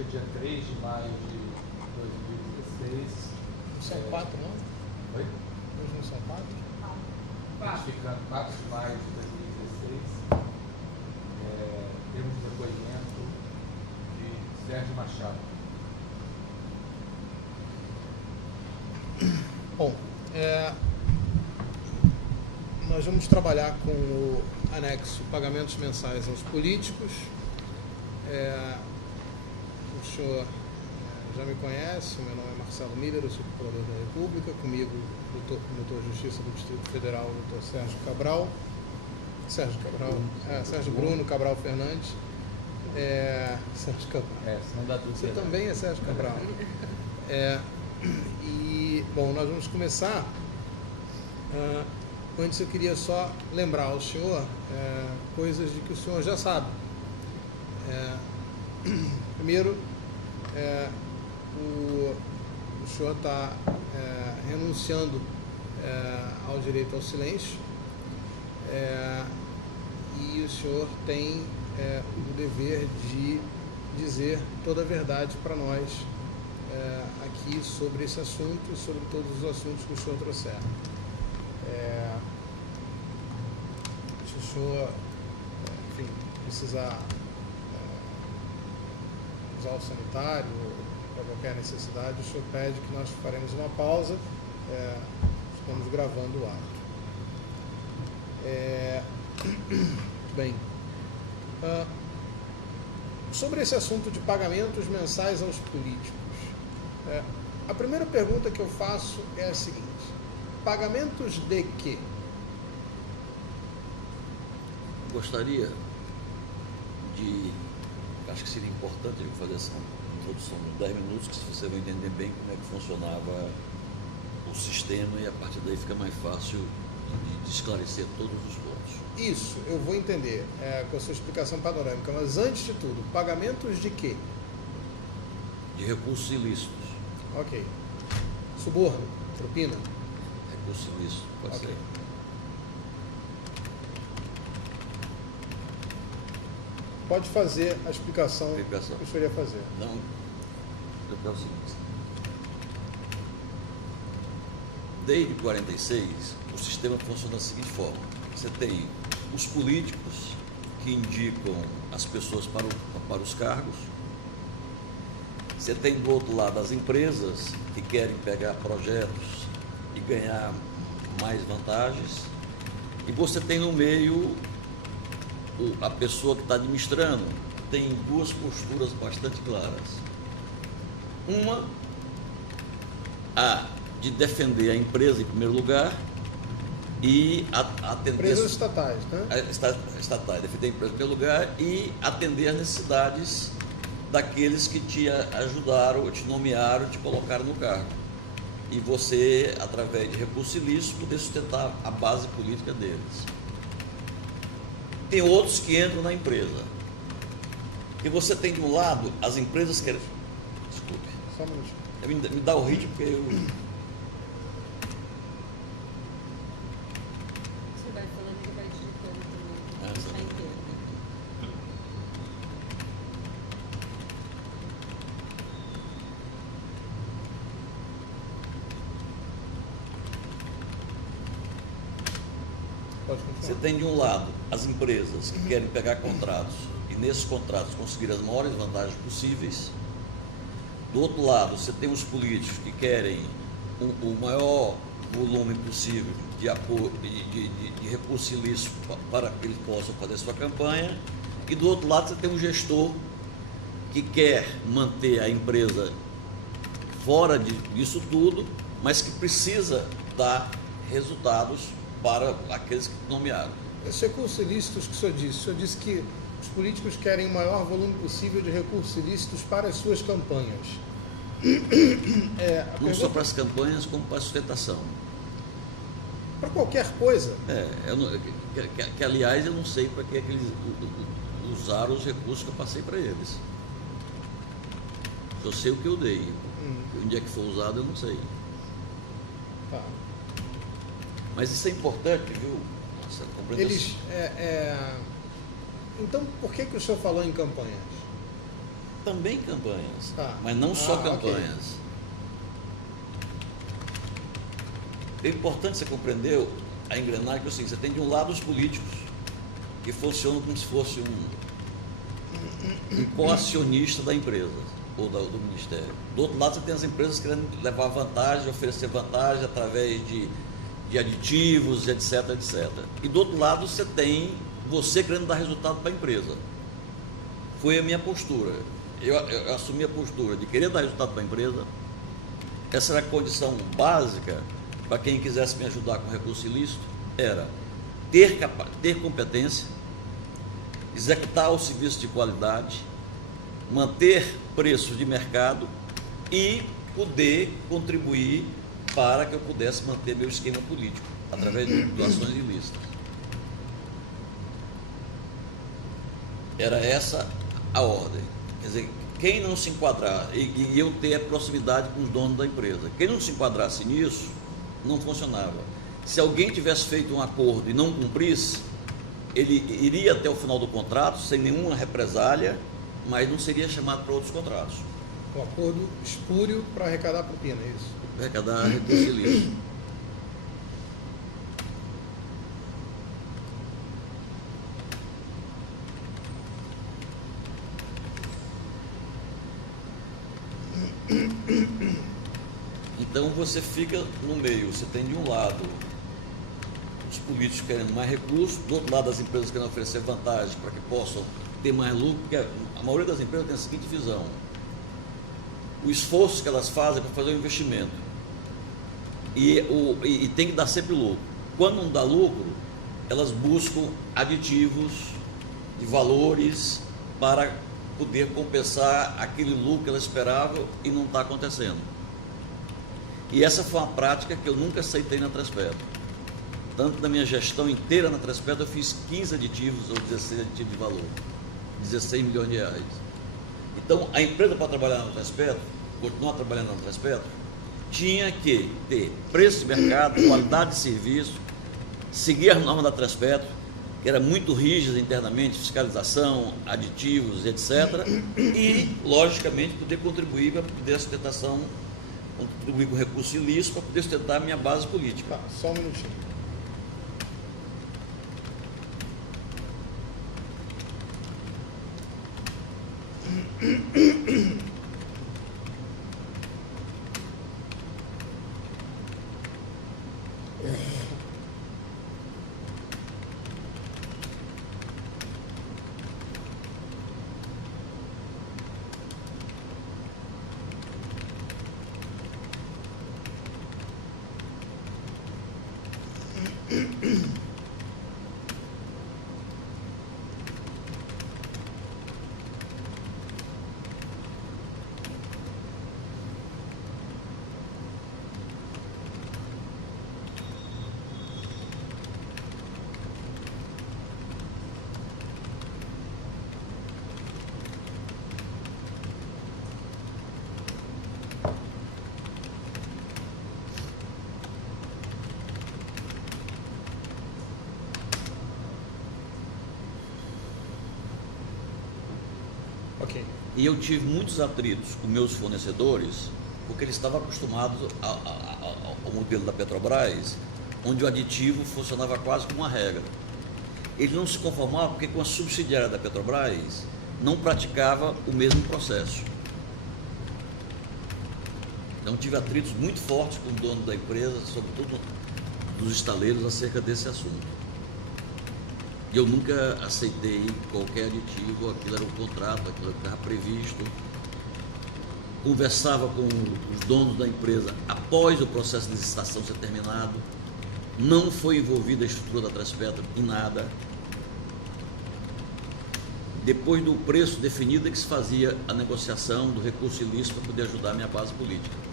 política, dia 3 de maio de 2016. São 4, não? Oi? Hoje não são 4? Retificando 4 de maio de 2016. Termos de depoimento de Sérgio Machado. Bom, nós vamos trabalhar com o anexo pagamentos mensais aos políticos. O senhor já me conhece, meu nome é Marcelo Miller, eu sou procurador da República, comigo o doutor Justiça do Distrito Federal, o doutor Sérgio Bruno Cabral Fernandes. Sérgio Cabral. Senão dá tudo Você certo. também é Sérgio Cabral. E, bom, nós vamos começar. Antes eu queria só lembrar ao senhor coisas de que o senhor já sabe. Primeiro, o senhor está renunciando ao direito ao silêncio, e o senhor tem o dever de dizer toda a verdade para nós aqui sobre esse assunto e sobre todos os assuntos que o senhor trouxer. Se o senhor, enfim, precisar usar o sanitário para qualquer necessidade, o senhor pede que nós faremos uma pausa. Estamos gravando o ato. Muito bem. Sobre esse assunto de pagamentos mensais aos políticos, a primeira pergunta que eu faço é a seguinte: pagamentos de quê? Gostaria de, acho que seria importante eu fazer essa introdução de 10 minutos, que você vai entender bem como é que funcionava o sistema, e a partir daí fica mais fácil de esclarecer todos os pontos. Isso, eu vou entender com a sua explicação panorâmica, mas antes de tudo, pagamentos de quê? De recursos ilícitos. Ok. Suborno, propina. Recursos ilícitos, pode Ok. ser. Pode fazer a explicação que Explicação. o senhor ia fazer. Não, eu quero o seguinte. Desde 46, o sistema funciona da seguinte forma: você tem os políticos que indicam as pessoas para os cargos, você tem do outro lado as empresas que querem pegar projetos e ganhar mais vantagens, e você tem no meio a pessoa que está administrando. Tem duas posturas bastante claras. Uma, a de defender a empresa em primeiro lugar e atender... Empresas estatais, né? Estatais, defender a empresa em primeiro lugar e atender as necessidades daqueles que te ajudaram, te nomearam, te colocaram no cargo. E você, através de recursos ilícitos, poder sustentar a base política deles. Tem outros que entram na empresa. E você tem de um lado as empresas que... Desculpe. Só um minutinho. Me dá o ritmo, porque eu... Você vai falando que vai digitando também. Ah, Está inteiro. Pode continuar. Você tem de um lado as empresas que querem pegar contratos e nesses contratos conseguir as maiores vantagens possíveis. Do outro lado, você tem os políticos que querem o maior volume possível de apoio, de recursos ilícitos para que eles possam fazer sua campanha. E do outro lado, você tem um gestor que quer manter a empresa fora disso tudo, mas que precisa dar resultados para aqueles que nomearam. Esses recursos ilícitos que o senhor disse que os políticos querem o maior volume possível de recursos ilícitos para as suas campanhas. Não só para as campanhas, como para a sustentação. Para qualquer coisa. Aliás, eu não sei para que é que eles usaram os recursos que eu passei para eles. Eu sei o que eu dei. Onde é que foi usado, eu não sei. Tá. Mas isso é importante, viu? Nossa, Então, por que o senhor falou em campanhas? Também campanhas, Tá. mas não só Ok. campanhas. É importante você compreender a engrenagem, assim, você tem de um lado os políticos, que funcionam como se fosse um coacionista da empresa, ou do Ministério. Do outro lado, você tem as empresas querendo levar vantagem, oferecer vantagem através de aditivos, etc, etc. E do outro lado, você tem você querendo dar resultado para a empresa. Foi a minha postura. Eu assumi a postura de querer dar resultado para a empresa. Essa era a condição básica para quem quisesse me ajudar com recurso ilícito, era ter competência, executar o serviço de qualidade, manter preços de mercado e poder contribuir para que eu pudesse manter meu esquema político através de doações ilícitas. Era essa a ordem. Quer dizer, quem não se enquadrar, e eu ter a proximidade com os donos da empresa, quem não se enquadrasse nisso, não funcionava. Se alguém tivesse feito um acordo e não cumprisse, ele iria até o final do contrato sem nenhuma represália, mas não seria chamado para outros contratos. Um acordo espúrio para arrecadar propina, é isso? Arrecadar recurso ilícito. Então você fica no meio, você tem de um lado os políticos querendo mais recursos, do outro lado as empresas querendo oferecer vantagem para que possam ter mais lucro, porque a maioria das empresas tem a seguinte visão: o esforço que elas fazem para fazer o investimento e tem que dar sempre lucro. Quando não dá lucro, elas buscam aditivos de valores para poder compensar aquele lucro que elas esperavam e não está acontecendo. E essa foi uma prática que eu nunca aceitei na Transpetro. Tanto na minha gestão inteira na Transpetro, eu fiz 15 aditivos ou 16 aditivos de valor, 16 milhões de reais. Então, a empresa para trabalhar na Transpetro, continuar trabalhando na Transpetro, tinha que ter preço de mercado, qualidade de serviço, seguir as normas da Transpetro, que era muito rígida internamente, fiscalização, aditivos, etc. E, logicamente, poder contribuir para poder a sustentação, contribuir com recurso ilícito para poder sustentar a minha base política. Tá, só um minutinho. Ok. E eu tive muitos atritos com meus fornecedores, porque eles estavam acostumados ao modelo da Petrobras, onde o aditivo funcionava quase como uma regra. Eles não se conformavam porque com a subsidiária da Petrobras não praticava o mesmo processo. Então tive atritos muito fortes com o dono da empresa, sobretudo dos estaleiros, acerca desse assunto. E eu nunca aceitei qualquer aditivo, aquilo era um contrato, aquilo estava previsto. Conversava com os donos da empresa após o processo de licitação ser terminado. Não foi envolvida a estrutura da Transpetro em nada. Depois do preço definido é que se fazia a negociação do recurso ilícito para poder ajudar a minha base política.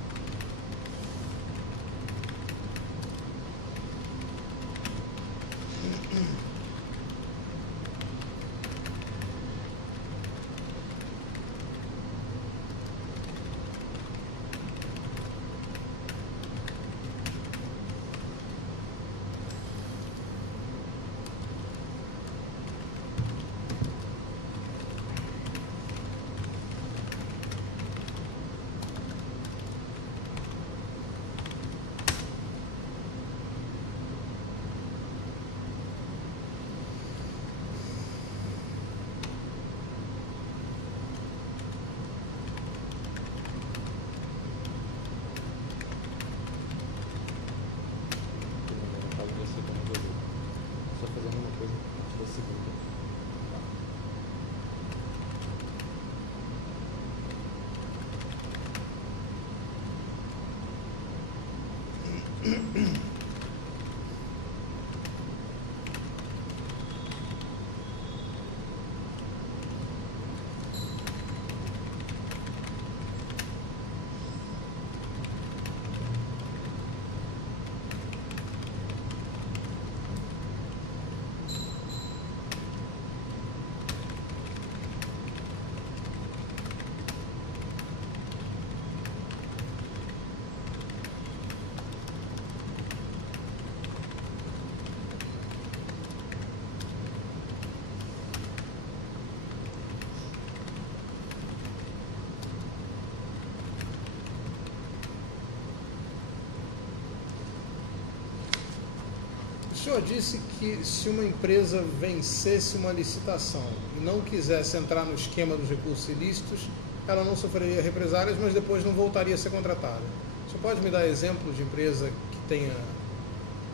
O senhor disse que se uma empresa vencesse uma licitação e não quisesse entrar no esquema dos recursos ilícitos, ela não sofreria represálias, mas depois não voltaria a ser contratada. O senhor pode me dar exemplo de empresa que tenha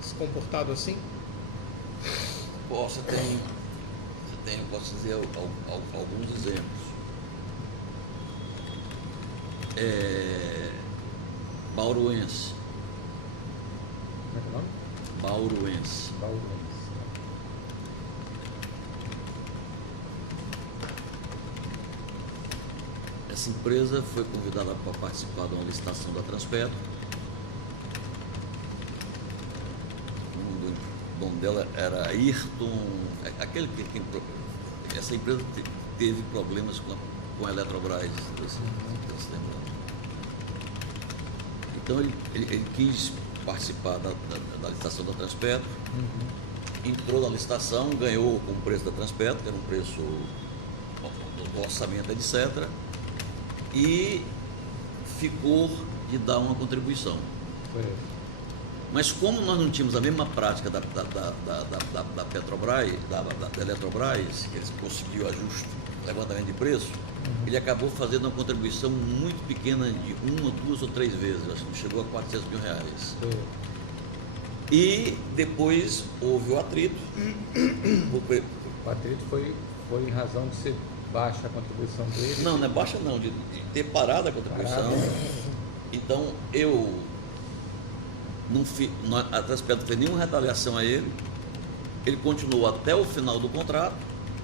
se comportado assim? Posso dizer alguns exemplos. Bauruense. Como é que é o nome? Bauruense. Bauruense. Essa empresa foi convidada para participar de uma licitação da Transpetro. O dono dela era Ayrton, aquele que essa empresa teve problemas com a Eletrobras. Então ele quis participar da licitação da Transpetro, entrou na licitação, ganhou com o preço da Transpetro, que era um preço do orçamento, etc., e ficou de dar uma contribuição. Foi. Mas como nós não tínhamos a mesma prática da Petrobras, da Eletrobras, que eles conseguiu ajuste, levantamento de preço, ele acabou fazendo uma contribuição muito pequena de 1, 2 ou 3 vezes, acho que não chegou a R$400 mil. Foi. E depois houve o atrito. O atrito foi em razão de ser baixa a contribuição dele. Não é baixa não, de ter parado a contribuição. Então eu não fiz, a Transpetro não fez nenhuma retaliação a ele, ele continuou até o final do contrato,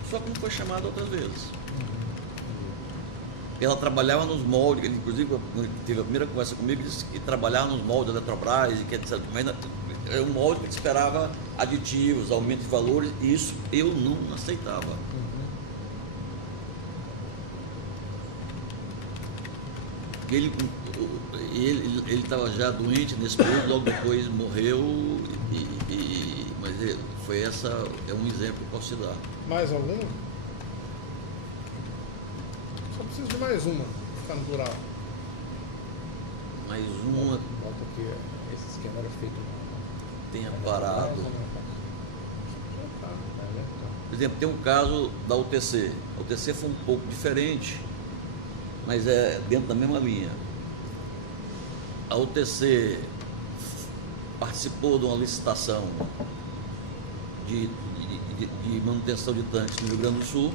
só que não foi chamado outras vezes. Ela trabalhava nos moldes, ele, inclusive, quando ele teve a primeira conversa comigo, disse que trabalhava nos moldes da Eletrobras, e que etc. Mas era um molde que esperava aditivos, aumento de valores, e isso eu não aceitava. Ele estava já doente nesse período, logo depois morreu, mas foi é um exemplo que eu posso te dar. Mais alguma? Só preciso de mais uma, ficar no plural. Mais uma Nota que esse esquema era feito tenha parado. Tá. Por exemplo, tem um caso da UTC. A UTC foi um pouco diferente, mas é dentro da mesma linha. A UTC participou de uma licitação de manutenção de tanques no Rio Grande do Sul.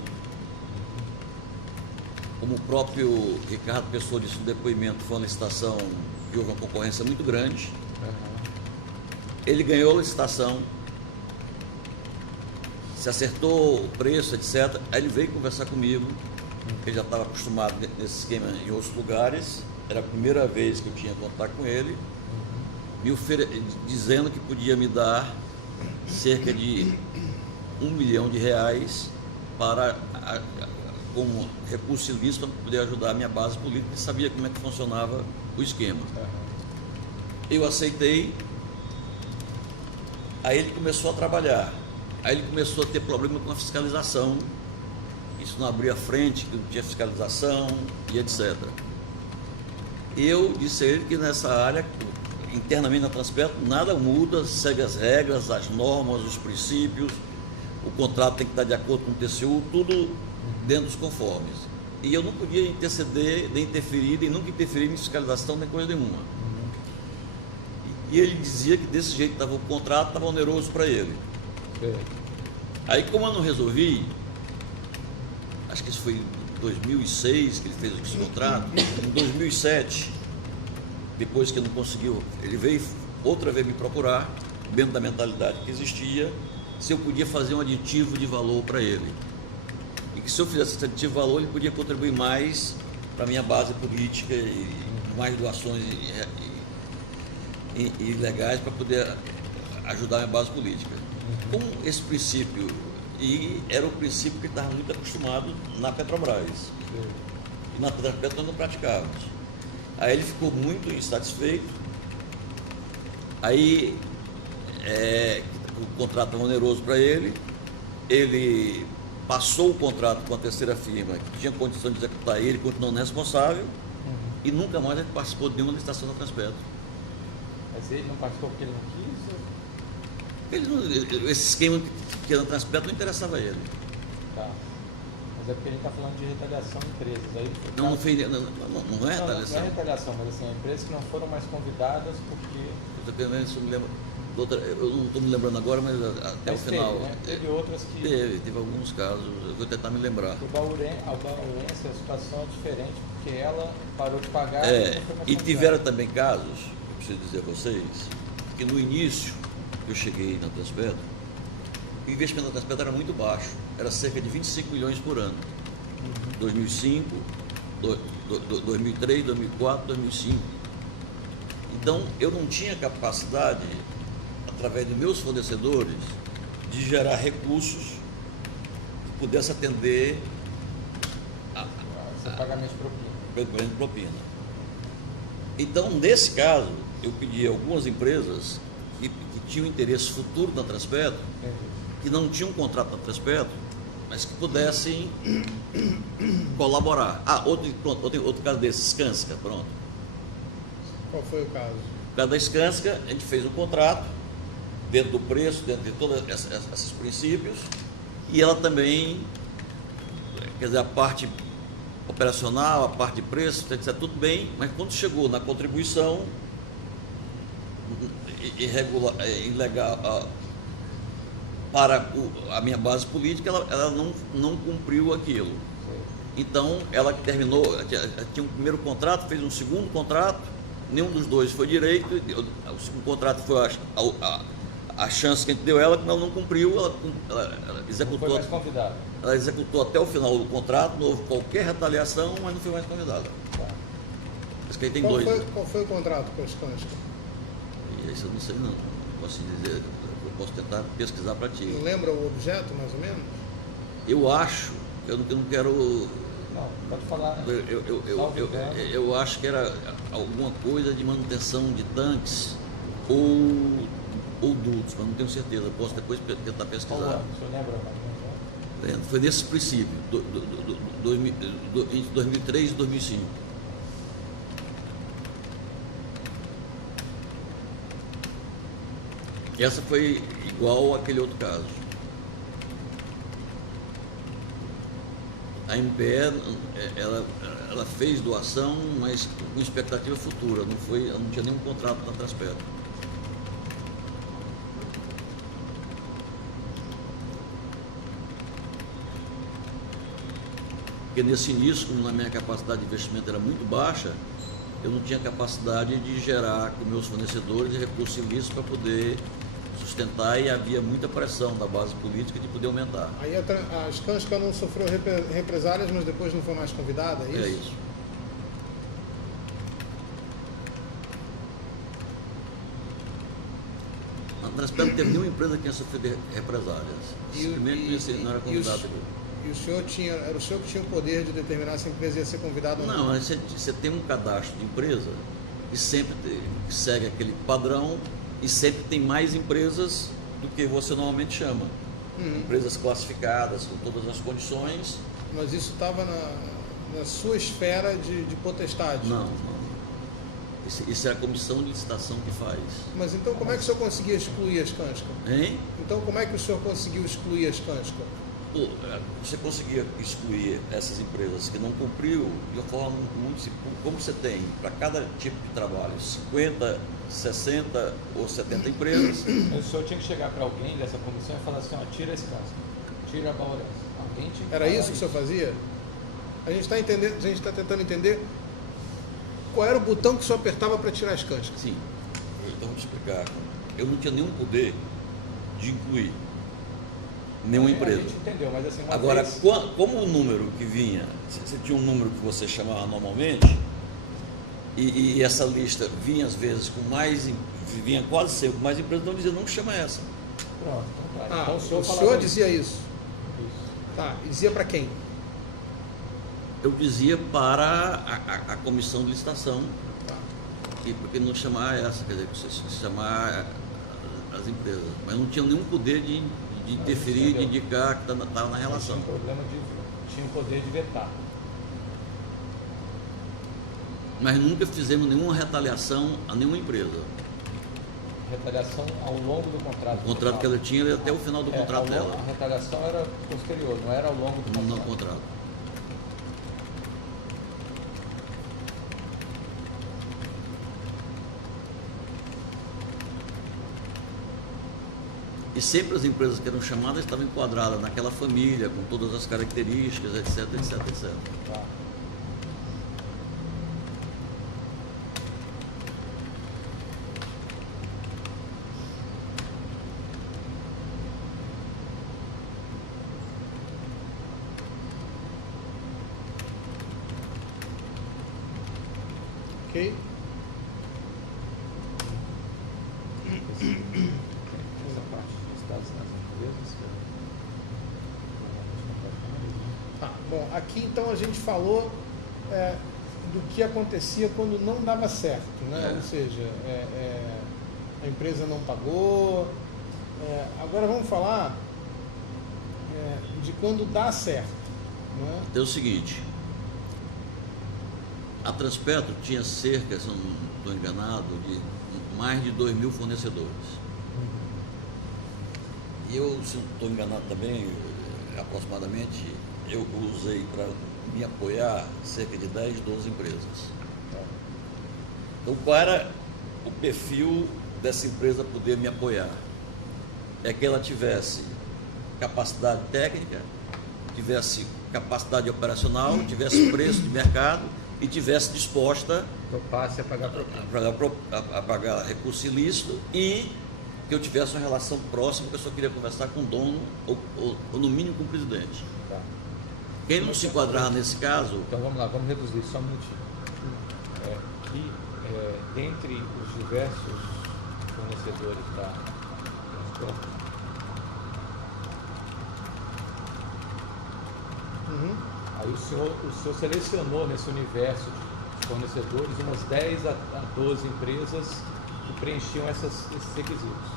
Como o próprio Ricardo Pessoa disse no depoimento, foi uma licitação que houve uma concorrência muito grande. Ele ganhou a licitação, se acertou o preço, etc. Aí ele veio conversar comigo, ele já estava acostumado nesse esquema em outros lugares, era a primeira vez que eu tinha contato com ele, dizendo que podia me dar cerca de R$1 milhão para como recurso ilícito para poder ajudar a minha base política, e sabia como é que funcionava o esquema. Eu aceitei, aí ele começou a trabalhar, aí ele começou a ter problema com a fiscalização, isso não abria frente, que não tinha fiscalização e etc. Eu disse a ele que nessa área, internamente na Transpetro, nada muda, segue as regras, as normas, os princípios, o contrato tem que estar de acordo com o TCU, tudo dentro dos conformes. E eu não podia interceder, nem interferir, nem nunca interferir em fiscalização, nem coisa nenhuma. E ele dizia que desse jeito estava o contrato, estava oneroso para ele. Aí, como eu não resolvi, acho que isso foi em 2006 que ele fez esse contrato, em 2007, depois que não conseguiu, ele veio outra vez me procurar, dentro da mentalidade que existia, se eu podia fazer um aditivo de valor para ele. E que se eu fizesse esse aditivo de valor, ele podia contribuir mais para a minha base política e mais doações e legais para poder ajudar a minha base política. Com esse princípio, e era o princípio que estava muito acostumado na Petrobras. E na Petro nós não praticávamos. Aí ele ficou muito insatisfeito, aí o contrato era oneroso para ele passou o contrato com a terceira firma, que tinha condição de executar ele, continuou responsável, e nunca mais ele participou de nenhuma licitação da Transpetro. Mas ele não participou porque ele não quis? Esse esquema que era na Transpetro não interessava a ele. Tá. Mas é porque a gente está falando de retaliação de empresas. Aí, Não é retaliação. não é retaliação, mas assim, empresas que não foram mais convidadas porque... Eu não estou me lembrando agora, mas até o final. Né? Teve outras que... Teve alguns casos, eu vou tentar me lembrar. O Bauruense, a situação é diferente, porque ela parou de pagar e não foi mais E convidada. tiveram também casos, eu preciso dizer a vocês, que no início que eu cheguei na Transpetro, o investimento na Transpetro era muito baixo, era cerca de 25 milhões por ano. 2005, 2003, 2004, 2005. Então, eu não tinha capacidade, através dos meus fornecedores, de gerar recursos que pudesse atender Seu pagamento de propina. de propina. Então, nesse caso, eu pedi a algumas empresas que tinham interesse futuro na Transpetro, que não tinham contrato na Transpetro, mas que pudessem colaborar. Outro caso desse, Skanska, pronto. Qual foi o caso? No caso da Skanska, a gente fez um contrato, dentro do preço, dentro de todos esses princípios, e ela também, quer dizer, a parte operacional, a parte de preço, etc., tudo bem, mas quando chegou na contribuição ilegal para a minha base política, ela não cumpriu aquilo. Então, ela terminou, tinha um primeiro contrato, fez um segundo contrato, nenhum dos dois foi direito, o segundo contrato foi a chance que a gente deu ela, que ela não cumpriu, ela executou. Não foi mais convidada. Ela executou até o final do contrato, não houve qualquer retaliação, mas não foi mais convidada. Tá. Mas que aí tem Qual dois. foi o contrato com a Skanska? E isso eu não sei não. Não posso dizer, eu posso tentar pesquisar para ti. Não lembra o objeto, mais ou menos? Eu acho, eu não quero. Não, pode falar. Eu acho que era alguma coisa de manutenção de tanques ou dutos, mas não tenho certeza. Posso depois tentar Qual pesquisar. ano? O senhor lembra mais ou menos? Foi nesse princípio, entre 2003 e 2005. Essa foi igual àquele outro caso. A MPE, ela fez doação, mas com expectativa futura, ela não tinha nenhum contrato na Transpetro. Porque nesse início, como a minha capacidade de investimento era muito baixa, eu não tinha capacidade de gerar com meus fornecedores recursos ilícitos para poder sustentar, e havia muita pressão da base política de poder aumentar. Aí a Skanska não sofreu represálias, mas depois não foi mais convidada, é isso? É isso. Na Transpetro não teve nenhuma empresa que tinha sofrido represálias. Simplesmente não era convidado. E o senhor era o senhor que tinha o poder de determinar se a empresa ia ser convidada ou não? Não, mas você tem um cadastro de empresa e sempre segue aquele padrão, e sempre tem mais empresas do que você normalmente chama. Empresas classificadas, com todas as condições. Mas isso estava na sua esfera de potestade? Não. Isso é a comissão de licitação que faz. Mas então como é que o senhor conseguia excluir a Skanska? Hein? Então como é que o senhor conseguiu excluir a Skanska? Você conseguia excluir essas empresas que não cumpriu de uma forma muito simples. Como você tem para cada tipo de trabalho 50, 60 ou 70 empresas. O senhor tinha que chegar para alguém dessa comissão e falar assim, ó, tira esse caso, tira a Bauruense. Alguém tinha que Era falar isso que o senhor fazia? A gente está tentando entender qual era o botão que o senhor apertava para tirar a Skanska. Sim. Então, vou te explicar. Eu não tinha nenhum poder de incluir nenhuma empresa. A gente entendeu, mas assim, uma Agora, vez... como o número que vinha, você tinha um número que você chamava normalmente, e essa lista vinha às vezes com mais, vinha quase sempre com mais empresas, não dizia, não chama essa. Pronto, então tá. Ah, Então, o falava senhor isso. dizia isso. Isso. Tá, e dizia para quem? Eu dizia para a comissão de licitação, Tá. porque não chamar essa, quer dizer, chamar as empresas. Mas não tinha nenhum poder de interferir, de indicar que estava na relação. Tinha um problema tinha o poder de vetar. Mas nunca fizemos nenhuma retaliação a nenhuma empresa. Retaliação ao longo do contrato. O contrato que ela tinha era até o final do contrato dela, A retaliação era posterior, não era ao longo do no contrato. contrato. E sempre as empresas que eram chamadas estavam enquadradas naquela família, com todas as características, etc, etc, etc. Tá. Ok? Essa parte de estados nas empresas. Tá, bom, aqui então a gente falou do que acontecia quando não dava certo, né? É. Ou seja, a empresa não pagou. Agora vamos falar de quando dá certo, né? Então é o seguinte, a Transpetro tinha cerca, se eu não estou enganado, de mais de 2.000 fornecedores. E eu, se não estou enganado também, aproximadamente, eu usei para me apoiar cerca de 10, 12 empresas. Então, qual era o perfil dessa empresa poder me apoiar? É que ela tivesse capacidade técnica, tivesse capacidade operacional, tivesse preço de mercado e tivesse disposta Topasse a pagar propina. a pagar recurso ilícito e que eu tivesse uma relação próxima, que eu só queria conversar com o dono ou no mínimo com o presidente. Tá. Quem não se enquadrar nesse caso, Então vamos lá, vamos reduzir só um minutinho. Aqui, dentre os diversos fornecedores da Transpetro, Uhum. aí o senhor selecionou nesse universo de fornecedores umas 10 a 12 empresas que preenchiam esses requisitos.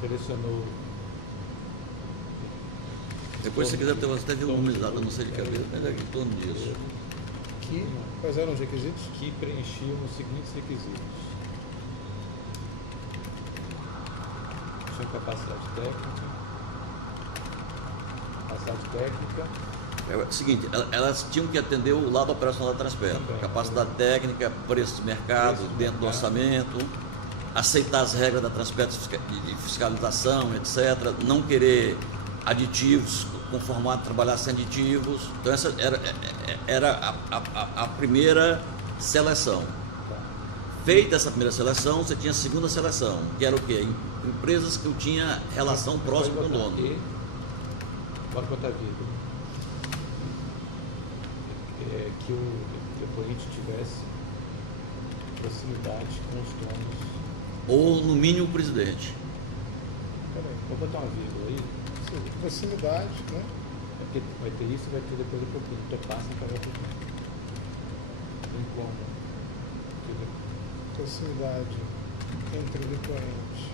Selecionou. depois se você quiser, você teve um número exato, eu não sei de cabeça, mas é em torno disso. Quais eram os requisitos? Que preenchiam os seguintes requisitos: tinha capacidade técnica, É o seguinte, elas tinham que atender o lado operacional da Transpetro, Também. capacidade técnica, preço de mercado, Preço de dentro do mercado. orçamento, aceitar as regras da Transpetro de fiscalização, etc., não querer aditivos, conformado trabalhar sem aditivos. Então essa era a primeira seleção. tá. Feita essa primeira seleção, você tinha a segunda seleção, que era o quê? Empresas que eu tinha relação próxima com o Pode botar dono. aqui. Pode botar vida. Que o depoente tivesse proximidade com os donos. Ou no mínimo o presidente. Peraí. Vou botar uma vírgula aí, Proximidade, né? porque vai ter isso e vai ter depois a propina. Topassa e pagar a propina. Tem como. Entendeu? Proximidade entre o depoente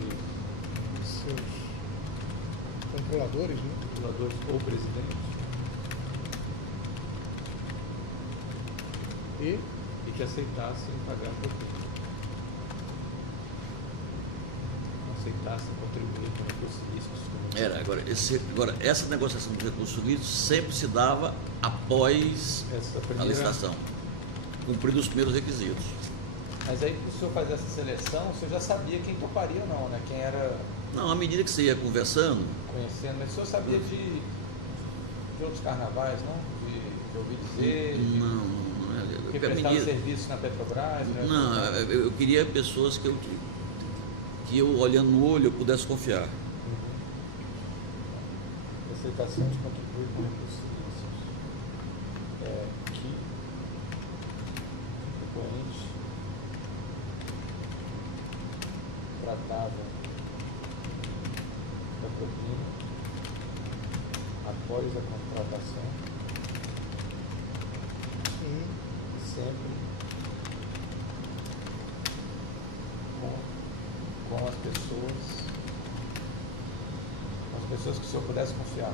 Isso. e seus controladores, né? Controladores ou presidente. E E que aceitassem pagar a propina. Não aceitassem contribuir com recursos ilícitos. Agora, essa negociação de recursos lícitos sempre se dava após Essa a primeira... licitação, cumpridos os primeiros requisitos. Mas aí, o senhor faz essa seleção, você já sabia quem toparia ou não, né? Quem era Não, à medida que você ia conversando, conhecendo, mas o senhor sabia de outros carnavais, não? De ouvir dizer? não é. Porque qualquer prestava medida. serviço na Petrobras, né? Não, eu queria pessoas que eu olhando no olho eu pudesse confiar. Aceitação de contribuir com recursos ilícitos. Que o concorrente tratava da propina após a contratação Uhum. e sempre com as pessoas que o senhor pudesse confiar.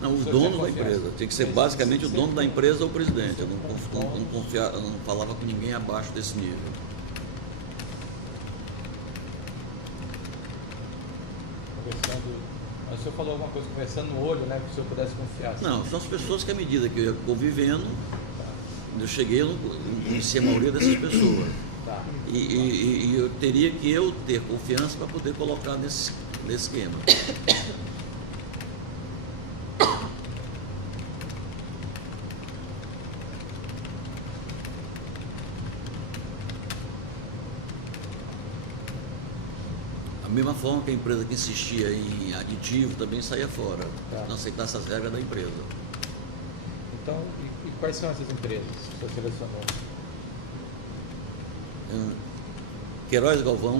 Não, os O senhor donos tinha da confiança. empresa. Tem que ser Mas basicamente o sempre dono da empresa ou o presidente. Eu sempre eu não falava com ninguém abaixo desse nível. Conversando. Mas o senhor falou alguma coisa conversando no olho, né? Que o senhor pudesse confiar. Não, são as pessoas que à medida que eu ia convivendo, Tá. eu cheguei, eu conheci a maioria dessas pessoas. Tá. E eu teria que eu ter confiança para poder colocar nesse esquema. Da mesma forma que a empresa que insistia em aditivo também saía fora, Tá. não aceitasse as regras da empresa. Então, e quais são essas empresas que o senhor selecionou? Queiroz Galvão,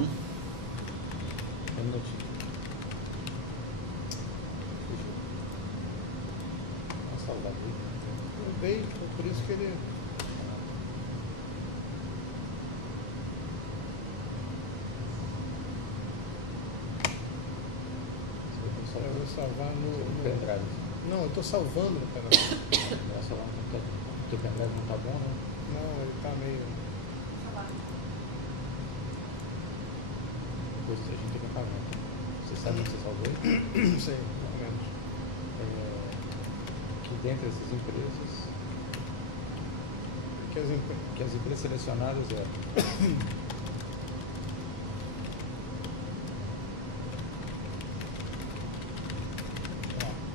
Um minutinho. Fugiu. Vamos salvar aqui. Eu dei, foi por isso que ele. Eu vou salvar no. Pendrive. Não, eu estou salvando no canal. Vai salvar no pendrive. Teu pendrive não tá bom, né? Não, ele está meio. Depois a gente tem que apagar. Então. Você sabe onde você salvou ele? Não sei, mais ou menos. Que dentre essas empresas, que as empresas selecionadas eram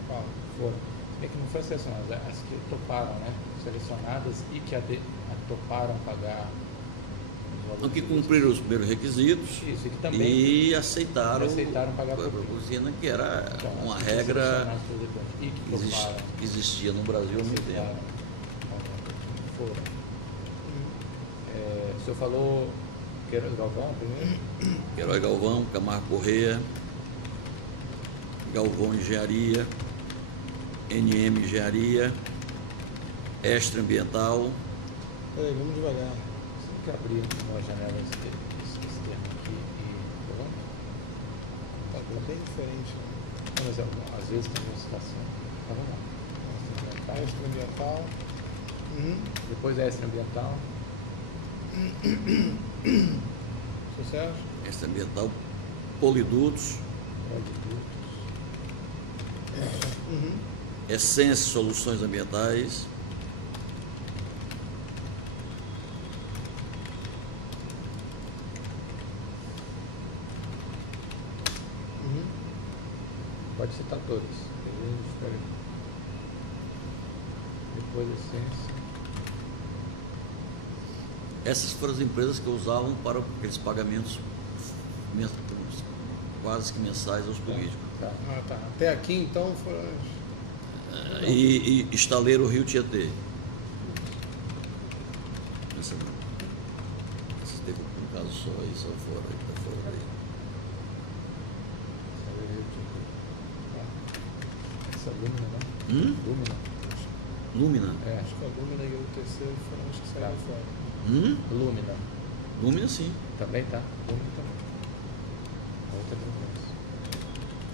Fala. foram, é que não foram selecionadas, as que toparam, né? Selecionadas e que toparam pagar os valores. o que cumpriram os primeiros requisitos Isso, e que também e aceitaram pagar a propina. usina, que era Então, uma as que regra selecionadas por depois e que toparam, que existia no Brasil há muito aceitaram, tempo. foram. O senhor falou Queiroz Galvão primeiro? Queiroz Galvão, Camargo Corrêa, Galvão Engenharia, NM Engenharia, Extra Ambiental. Peraí, vamos devagar. Você tem que abrir uma janela esse termo aqui e. Tá bom? Tá bem diferente. Né? Não, mas às vezes tem uma citação. Tá bom, não. Extra ambiental. Uhum. Depois é extra ambiental. Seu Sérgio? Extra Ambiental, Polidutos, Oleodutos. Uhum. Essência Soluções Ambientais, Uhum. Pode citar todas. Depois essência. essas foram as empresas que usavam para aqueles pagamentos quase que mensais aos políticos. Tá. Ah, tá. Até aqui, então, foram as... E Estaleiro Rio Tietê. Essa teve um caso só aí, só fora aí, tá fora aí. Essa Lúmina, não? Lúmina. Lúmina? É. Acho que a Lúmina e o terceiro foram os que saíram Tá. fora. Lúmina. Lúmina sim. Também tá. Lúmina também. A outra não conheço.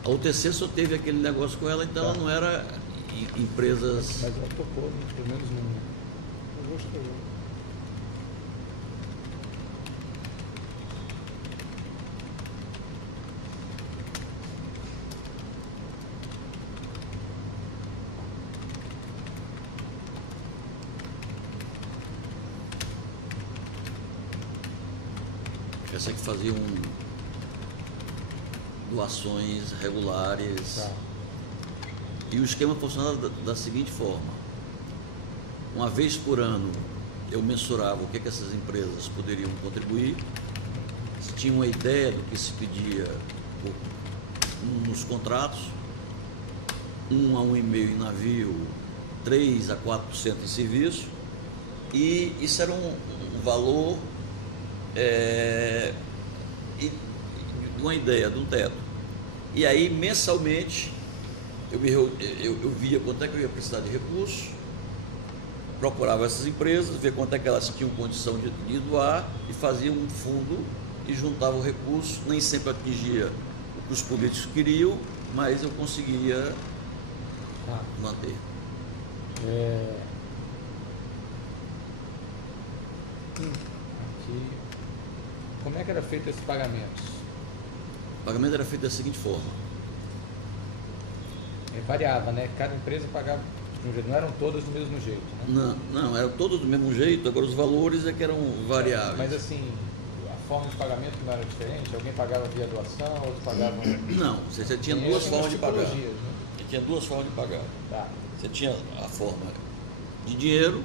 A UTC só teve aquele negócio com ela, então ela não era empresas. Mas ela tocou, né? Pelo menos Lúmina. Eu vou escrever. Essa que faziam doações regulares. Tá. E o esquema funcionava da seguinte forma: uma vez por ano eu mensurava o que essas empresas poderiam contribuir, se tinha uma ideia do que se pedia nos contratos, 1 a 1,5% em navio, 3 a 4% em serviço, e isso era um valor e uma ideia de um teto. E aí, mensalmente, eu via quanto é que eu ia precisar de recursos, procurava essas empresas, ver quanto é que elas tinham condição de doar e fazia um fundo e juntava o recurso. Nem sempre atingia o que os políticos queriam, mas eu conseguia manter. Aqui. Como é que era feito esses pagamentos? O pagamento era feito da seguinte forma. Variava, né? Cada empresa pagava de um jeito, não eram todas do mesmo jeito, né? Não, eram todos do mesmo jeito, agora os valores é que eram variáveis. Mas assim, a forma de pagamento não era diferente? Alguém pagava via doação, outros pagavam... Não, você tinha Tem duas umas formas de pagar. tipologias, né? Você tinha duas formas de pagar. Tá. Você tinha a forma de dinheiro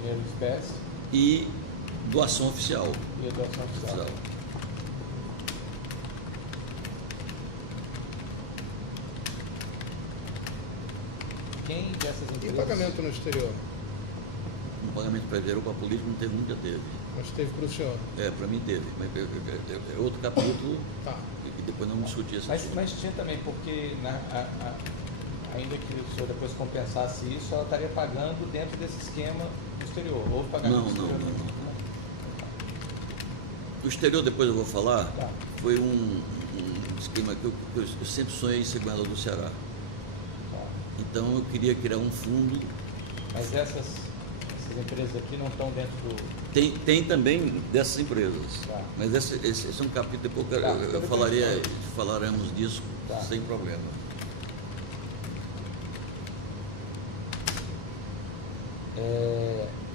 Dinheiro de espécie e doação oficial. e a doação oficial. Quem dessas E empresas... pagamento no exterior? Um pagamento para ou para político não teve, nunca teve. Mas teve para o senhor. Para mim teve, mas é outro capítulo Tá. e depois não discutir esse assunto. Mas tinha também, porque ainda que o senhor depois compensasse isso, ela estaria pagando dentro desse esquema do exterior. Houve pagamento do exterior? Não. O exterior, depois eu vou falar, Tá. foi um esquema que eu sempre sonhei em ser governador do Ceará. Tá. Então eu queria criar um fundo. Mas essas empresas aqui não estão dentro do... Tem também dessas empresas. Tá. Mas esse é um capítulo, depois Tá, eu falaremos disso Tá. sem problema.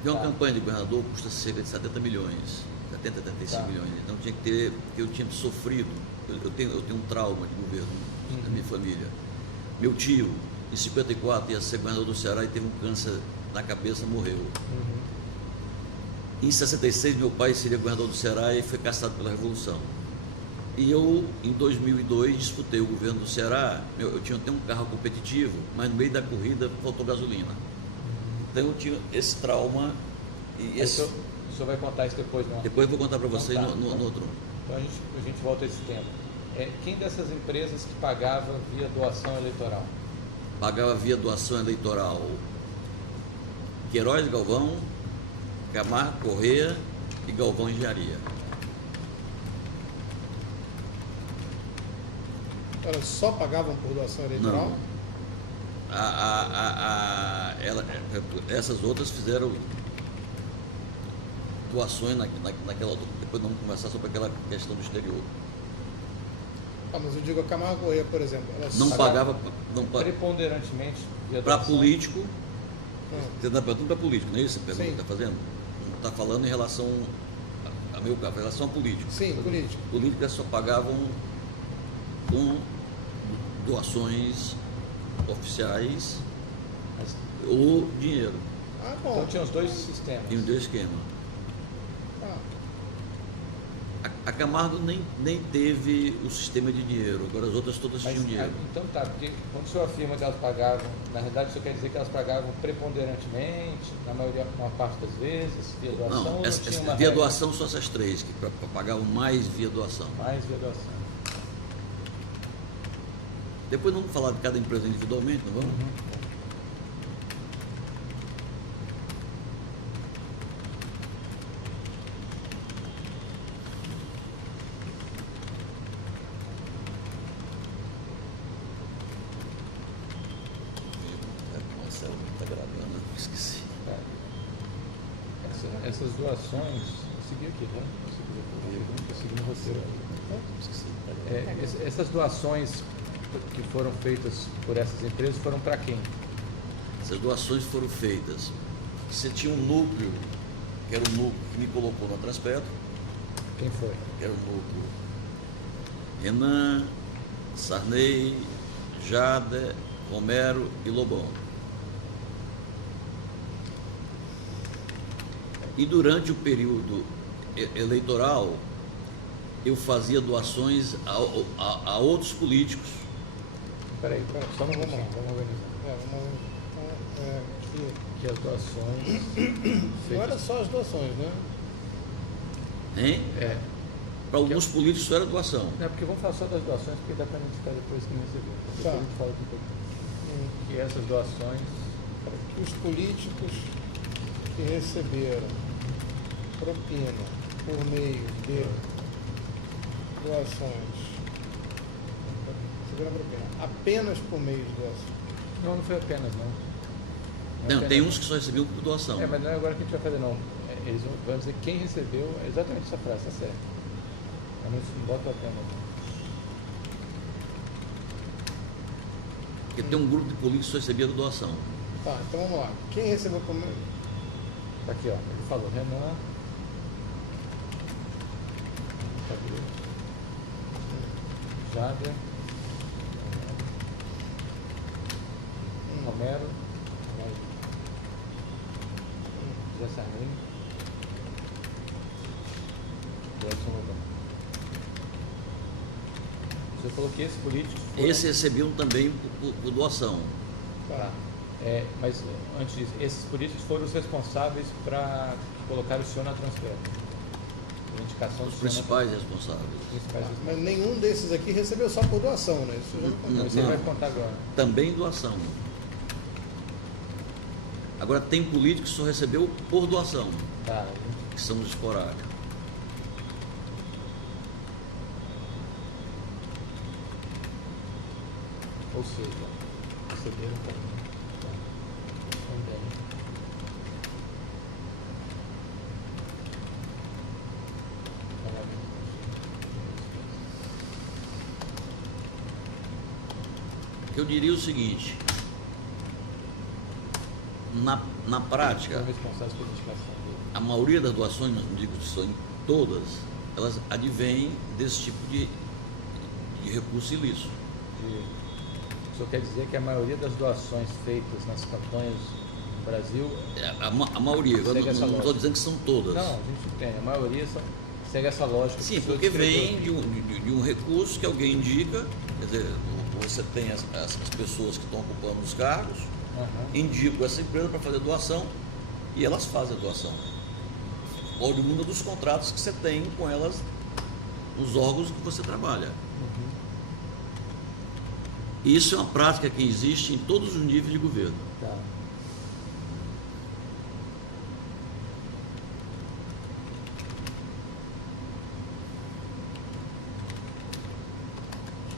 E uma campanha de governador custa cerca de 70 milhões, 75 milhões. Então tinha que ter, porque eu tinha sofrido, eu tenho um trauma de governo na minha família. Meu tio, em 54, ia ser governador do Ceará e teve um câncer na cabeça, morreu. Em 66, meu pai seria governador do Ceará e foi caçado pela Revolução. E eu, em 2002, disputei o governo do Ceará. Eu tinha até um carro competitivo, mas no meio da corrida faltou gasolina. Então eu tinha esse trauma. E esse... O senhor vai contar isso depois, não? Depois eu vou contar para vocês Então tá. no outro. Então a gente volta a esse tema. Quem dessas empresas que pagava via doação eleitoral? Pagava via doação eleitoral Queiroz Galvão, Camargo Corrêa e Galvão Engenharia. Elas só pagavam por doação eleitoral? Não. Essas outras fizeram doações naquela outra. Depois vamos conversar sobre aquela questão do exterior. Mas eu digo a Camargo Corrêa, por exemplo. Elas Não pagava Preponderantemente via para doação. político. Você está perguntando para político, não é isso? Você Sim. está fazendo? Não está falando em relação a meu caso, em relação a político. Sim, político. Políticas só pagavam com doações oficiais Mas- ou dinheiro. Bom. Então tinha os dois sistemas. Tinha um dois esquemas. Ah, A Camargo nem teve o sistema de dinheiro, agora as outras todas Mas, tinham dinheiro. então tá, porque quando o senhor afirma que elas pagavam, na realidade o senhor quer dizer que elas pagavam preponderantemente, na maior parte das vezes, via doação, Não, ou não tinha uma via regra? doação são essas três, que pagavam mais via doação. Mais via doação. Depois vamos falar de cada empresa individualmente, não vamos? Marcelo está gravando, esqueci. Essas doações, eu segui aqui, né? Eu segui no roteiro. Essas doações que foram feitas por essas empresas foram para quem? Essas doações foram feitas. Você tinha um núcleo, que era o núcleo que me colocou na Transpetro, Quem foi? que era o núcleo Renan, Sarney, Jader, Romero e Lobão. E durante o período eleitoral, eu fazia doações a outros políticos. Peraí, só não vamos organizar. Que as doações Não era só as doações, né? Hein? É. Para alguns políticos isso era doação. Não, porque vamos falar só das doações, porque dá para a gente ficar depois quem recebeu. Depois Tá. a gente fala um pouquinho. Que essas doações. Que os políticos que receberam propina por meio de doações, receberam propina apenas por meio de doações. Não foi apenas, não. Não, apenas, tem uns que só recebiam por doação. É, mas não é agora que a gente vai fazer, não. Eles vão dizer quem recebeu, é exatamente essa frase, tá certo. Mas não bota apenas, não. Porque tem um grupo de políticos que só recebia doação. Tá, então vamos lá. Quem recebeu por meio? Tá aqui, ó. Ele falou, Renan. Cadê? Jader. Romero. José Sarney. Edson Lobão. Você falou que esses políticos foram... Esses recebiam também por doação. Tá. Mas antes disso, esses políticos foram os responsáveis para colocar o senhor na transferência. A indicação Os do senhor principais na responsáveis. principais Mas nenhum desses aqui recebeu só por doação, né? Isso já não Não, acontece. você Não. vai contar agora. Também doação. Agora tem políticos que só recebeu por doação, Tá. que são os esporádicos. Ou seja, receberam também. Tá. Também. Eu diria o seguinte, na prática, Foram responsáveis pela indicação dele. a maioria das doações, não digo que são todas, elas advêm desse tipo de recurso ilícito. O senhor quer dizer que a maioria das doações feitas nas campanhas no Brasil. A maioria, eu Segue não essa estou lógica. dizendo que são todas. Não, a gente entende. A maioria segue essa lógica. Sim, que o senhor porque descreveu vem aqui. de um recurso que alguém indica, quer dizer, você tem as pessoas que estão ocupando os cargos, Aham. indicam essa empresa para fazer doação e elas fazem a doação. Oriunda dos contratos que você tem com elas, nos órgãos que você trabalha. Isso é uma prática que existe em todos os níveis de governo. Tá.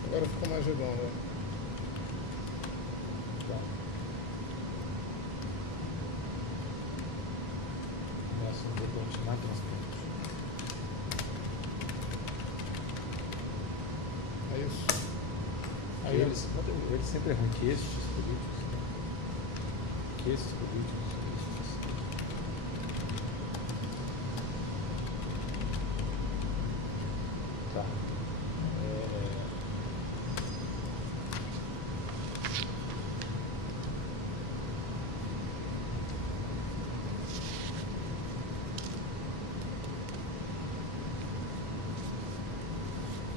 Agora ficou mais redondo. Né? Tá. Começa um debate na transparência. É isso. Aí eles sempre erram que estes políticos. Tá.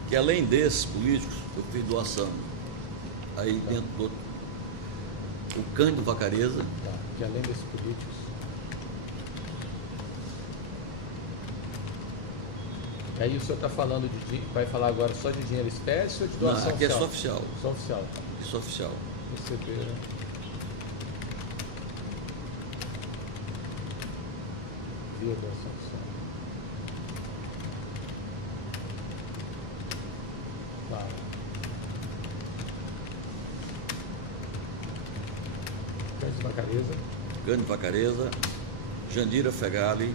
Que além desses políticos, eu fiz doação aí dentro do o Cândido Vacareza, Tá. Que além desses políticos. Aí o senhor está falando vai falar agora só de dinheiro espécie ou de doação aqui é oficial? só oficial, Só oficial, tá. isso é oficial. Receberam. Via doação oficial. Tá. Cândido Vacareza. Cândido Vacareza, Jandira Fegali,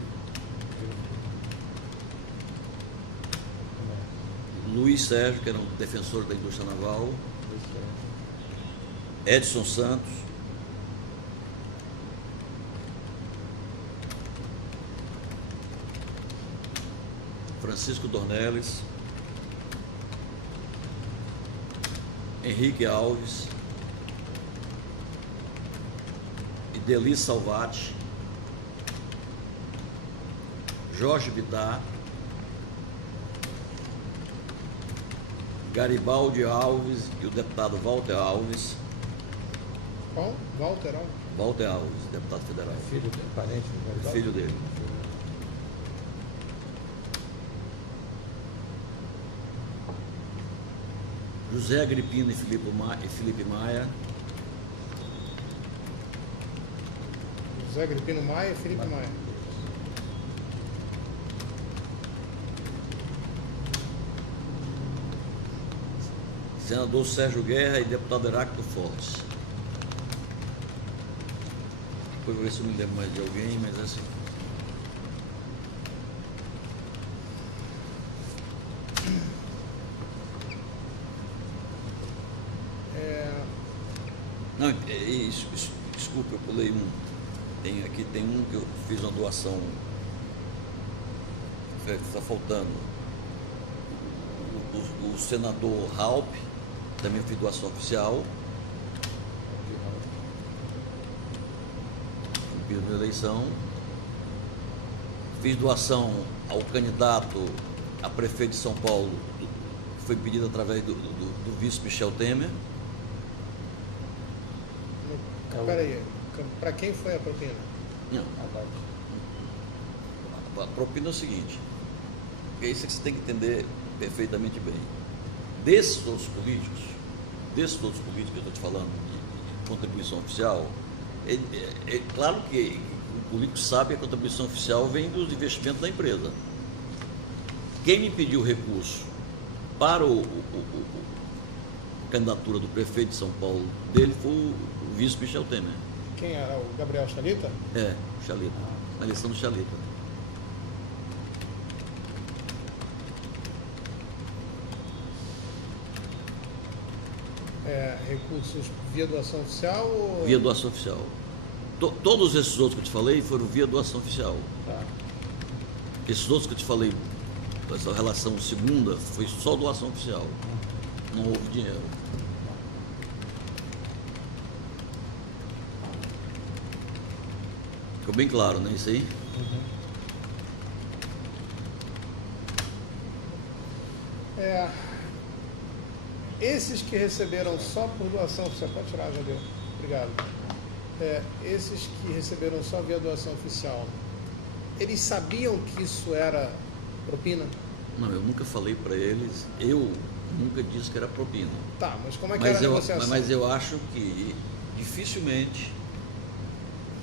Luiz Sérgio, que era um defensor da indústria naval, Edson Santos, Francisco Dornelles, Henrique Alves, Ideli Salvati, Jorge Bittar, Garibaldi Alves e o deputado Walter Alves. Qual? Walter Alves? Walter Alves, deputado federal. Filho dele, parente do Garibaldi? Filho dele. José Agripino e Felipe Maia. José Agripino Maia e Felipe Maia. Senador Sérgio Guerra e deputado Heráclito Fortes. Depois vou ver se eu me lembro mais de alguém, mas é assim. Não, desculpa, eu pulei um. Tem um que eu fiz uma doação. Está faltando. O senador Halp, também fiz doação oficial. Fiz na eleição. Fiz doação ao candidato a prefeito de São Paulo, que foi pedido através do vice Michel Temer. Peraí, para quem foi a propina? Não. A propina é o seguinte, é isso que você tem que entender perfeitamente bem. Desses outros políticos que eu estou te falando, de contribuição oficial, é claro que o político sabe que a contribuição oficial vem dos investimentos da empresa. Quem me pediu recurso para a candidatura do prefeito de São Paulo dele foi o vice Michel Temer. Quem era? O Gabriel Chalita? É, Chalita. Na eleição do Chalita. Recursos via doação oficial ou... Via doação oficial. Todos esses outros que eu te falei foram via doação oficial. Tá. Esses outros que eu te falei, essa relação segunda, foi só doação oficial. Não houve dinheiro. Ficou bem claro, né? Isso aí? Esses que receberam só por doação oficial, pode tirar, já deu. Obrigado. Esses que receberam só via doação oficial, eles sabiam que isso era propina? Não, eu nunca falei para eles, eu nunca disse que era propina. Tá, mas como é que era a negociação? Mas eu acho que dificilmente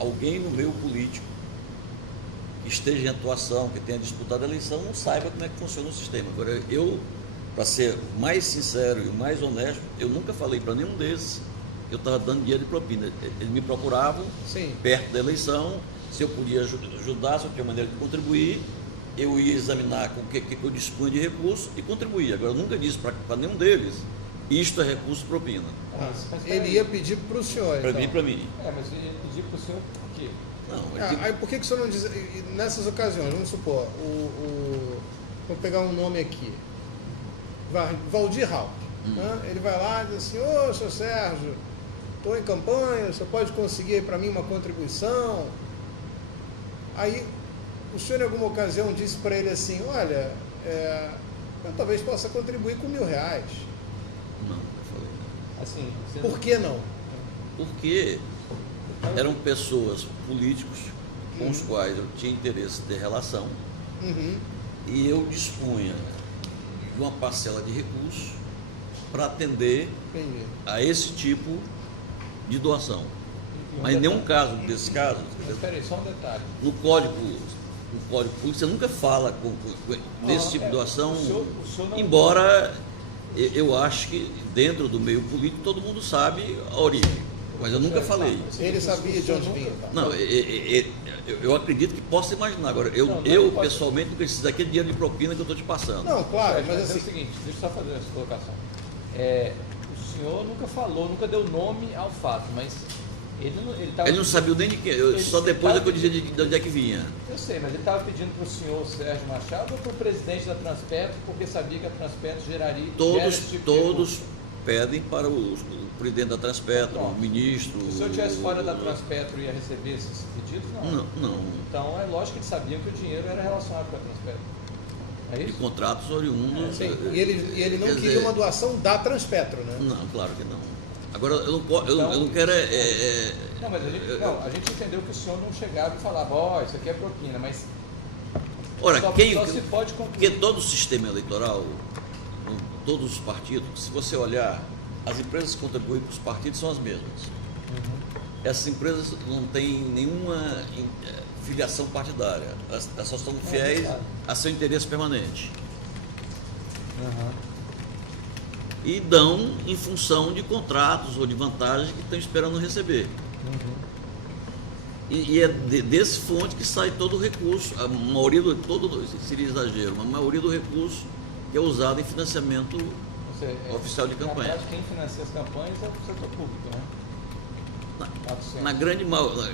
alguém no meio político que esteja em atuação, que tenha disputado a eleição, não saiba como é que funciona o sistema. Agora, eu, para ser mais sincero e mais honesto, eu nunca falei para nenhum desses que eu estava dando dinheiro de propina. Eles me procuravam perto da eleição, se eu podia ajudar, se eu tinha maneira de contribuir, eu ia examinar com o que eu dispunha de recurso e contribuir. Agora, eu nunca disse para nenhum deles, isto é recurso propina. Ele ia pedir para o senhor, Para então. mim, para mim. Mas ele ia pedir para o senhor por quê? Não, Aí por que o senhor não diz... Nessas ocasiões, vamos supor, vamos pegar um nome aqui. Valdir Halp. Né? Ele vai lá e diz assim, ô, senhor Sérgio, estou em campanha, você pode conseguir para mim uma contribuição? Aí o senhor em alguma ocasião disse para ele assim, olha, eu talvez possa contribuir com R$1.000. Não, eu falei não. Assim, você Por que não? Porque eram pessoas, políticos, com os quais eu tinha interesse de ter relação, e eu dispunha de uma parcela de recursos para atender a esse tipo de doação. Mas em nenhum caso desse caso, Espera aí, só um detalhe. no código público, você nunca fala desse tipo de doação, o senhor não... embora eu acho que dentro do meio político todo mundo sabe a origem. Mas eu nunca falei. Ele sabia de onde vinha. Tá? Não, eu acredito que possa imaginar. Agora, eu pessoalmente não preciso daquele dinheiro de propina que eu estou te passando. Não, claro, mas É assim... o seguinte, deixa eu só fazer essa colocação. O senhor nunca falou, nunca deu nome ao fato, mas ele não sabia nem de quem, só depois é que eu dizia de onde é que vinha. Eu sei, mas ele estava pedindo para o senhor Sérgio Machado ou para o presidente da Transpetro, porque sabia que a Transpetro gera esse tipo de Todos pedem para o presidente da Transpetro, Bom, o ministro. Se o senhor estivesse fora da Transpetro, ia receber esses pedidos? Não. Não. Então é lógico que eles sabiam que o dinheiro era relacionado com a Transpetro. É E isso? contratos oriundos. Sim, e ele não quer queria dizer, uma doação da Transpetro, né? Não, claro que não. Agora, eu não quero. Não, mas a gente entendeu que o senhor não chegava e falava, ó, isso aqui é propina, mas Ora, só se pode porque concluir. todo o sistema eleitoral, todos os partidos, se você olhar, as empresas que contribuem para os partidos são as mesmas. Essas empresas não têm nenhuma filiação partidária, elas só são fiéis verdade. a seu interesse permanente. E dão em função de contratos ou de vantagens que estão esperando receber. E é desse fonte que sai todo o recurso, a maioria seria exagero, mas a maioria do recurso que é usado em financiamento oficial de campanha. Na verdade, quem financia as campanhas é o setor público, né? Na grande maioria,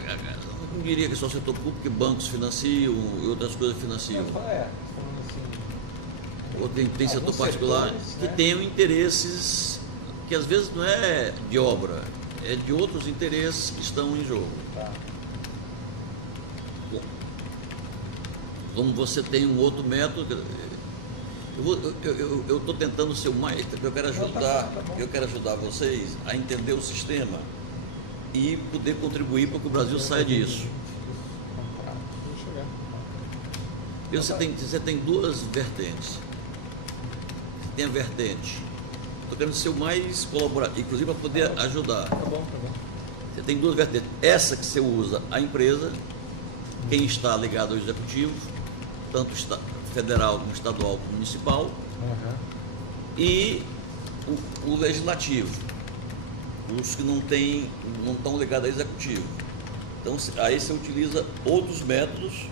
não diria que só o setor público, que bancos financiam e outras coisas financiam. Falando assim, Ou tem setor alguns particular setores, que né? tenham interesses que às vezes não é de obra, é de outros interesses que estão em jogo. tá. Como você tem um outro método, eu estou tentando ser o mais, eu quero ajudar, bom. eu quero ajudar vocês a entender o sistema e poder contribuir para que o Brasil saia disso. Vou chegar. E você tem duas vertentes. Tem a vertente, estou querendo ser o mais colaborativo, inclusive para poder ajudar. Tá bom. Você tem duas vertentes. Essa que você usa a empresa, quem está ligado ao executivo, tanto federal como estadual como municipal, e o legislativo, os que não estão ligados ao executivo. Então aí você utiliza outros métodos.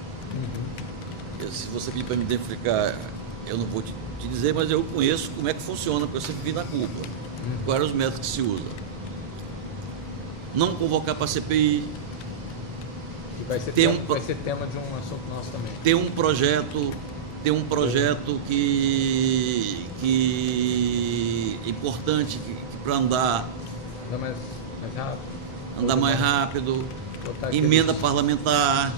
Se você pedir para me identificar, eu não vou te dizer, mas eu conheço como é que funciona, porque eu sempre vi na culpa. Quais eram os métodos que se usam? Não convocar para a CPI, E vai ser, vai ser tema de um assunto nosso também. ter um projeto que importante para andar mais rápido, Botar emenda aqueles- parlamentar,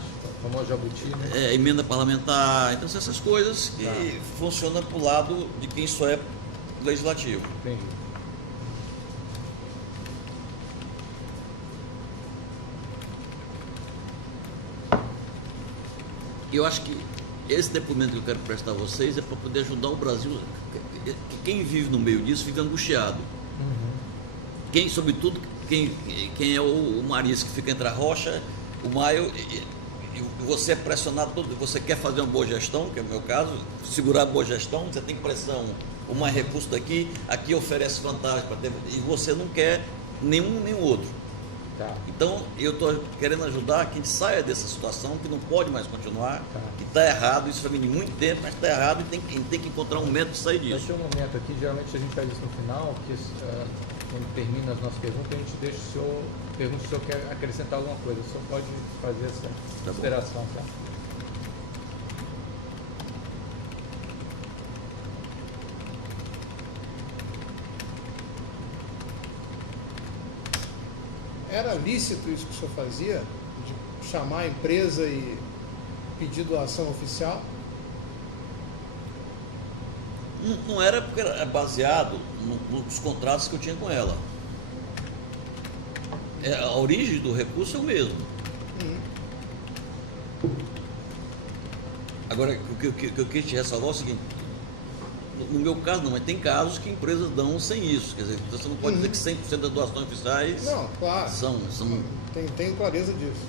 O famoso jabuti, né? emenda parlamentar, então são essas coisas que Tá. funcionam para o lado de quem só é legislativo. Entendi. E eu acho que esse depoimento que eu quero prestar a vocês é para poder ajudar o Brasil. Quem vive no meio disso vive angustiado. Quem, sobretudo, quem é o Marias, que fica entre a rocha, o Maio, e você é pressionado, você quer fazer uma boa gestão, que é o meu caso, segurar a boa gestão, você tem pressão, o mais recurso daqui, aqui oferece vantagem, e você não quer nenhum nem o outro. Tá. Então, eu estou querendo ajudar que a gente saia dessa situação, que não pode mais continuar, Tá. que está errado, isso vai vir de muito tempo, mas está errado e a gente tem que encontrar um método de sair Vai disso. ter um momento aqui, geralmente a gente faz isso no final, que quando termina as nossas perguntas, a gente deixa o senhor, pergunta se o senhor quer acrescentar alguma coisa. O senhor pode fazer essa bom. consideração, tá? Era lícito isso que o senhor fazia? De chamar a empresa e pedir doação oficial? Não era porque era baseado nos contratos que eu tinha com ela. A origem do recurso é o mesmo. Agora, o que eu queria te ressalvar é o seguinte: no meu caso não, mas tem casos que empresas dão sem isso. Quer dizer, você não pode dizer que 100% das doações oficiais Não, claro. são Tenho clareza disso.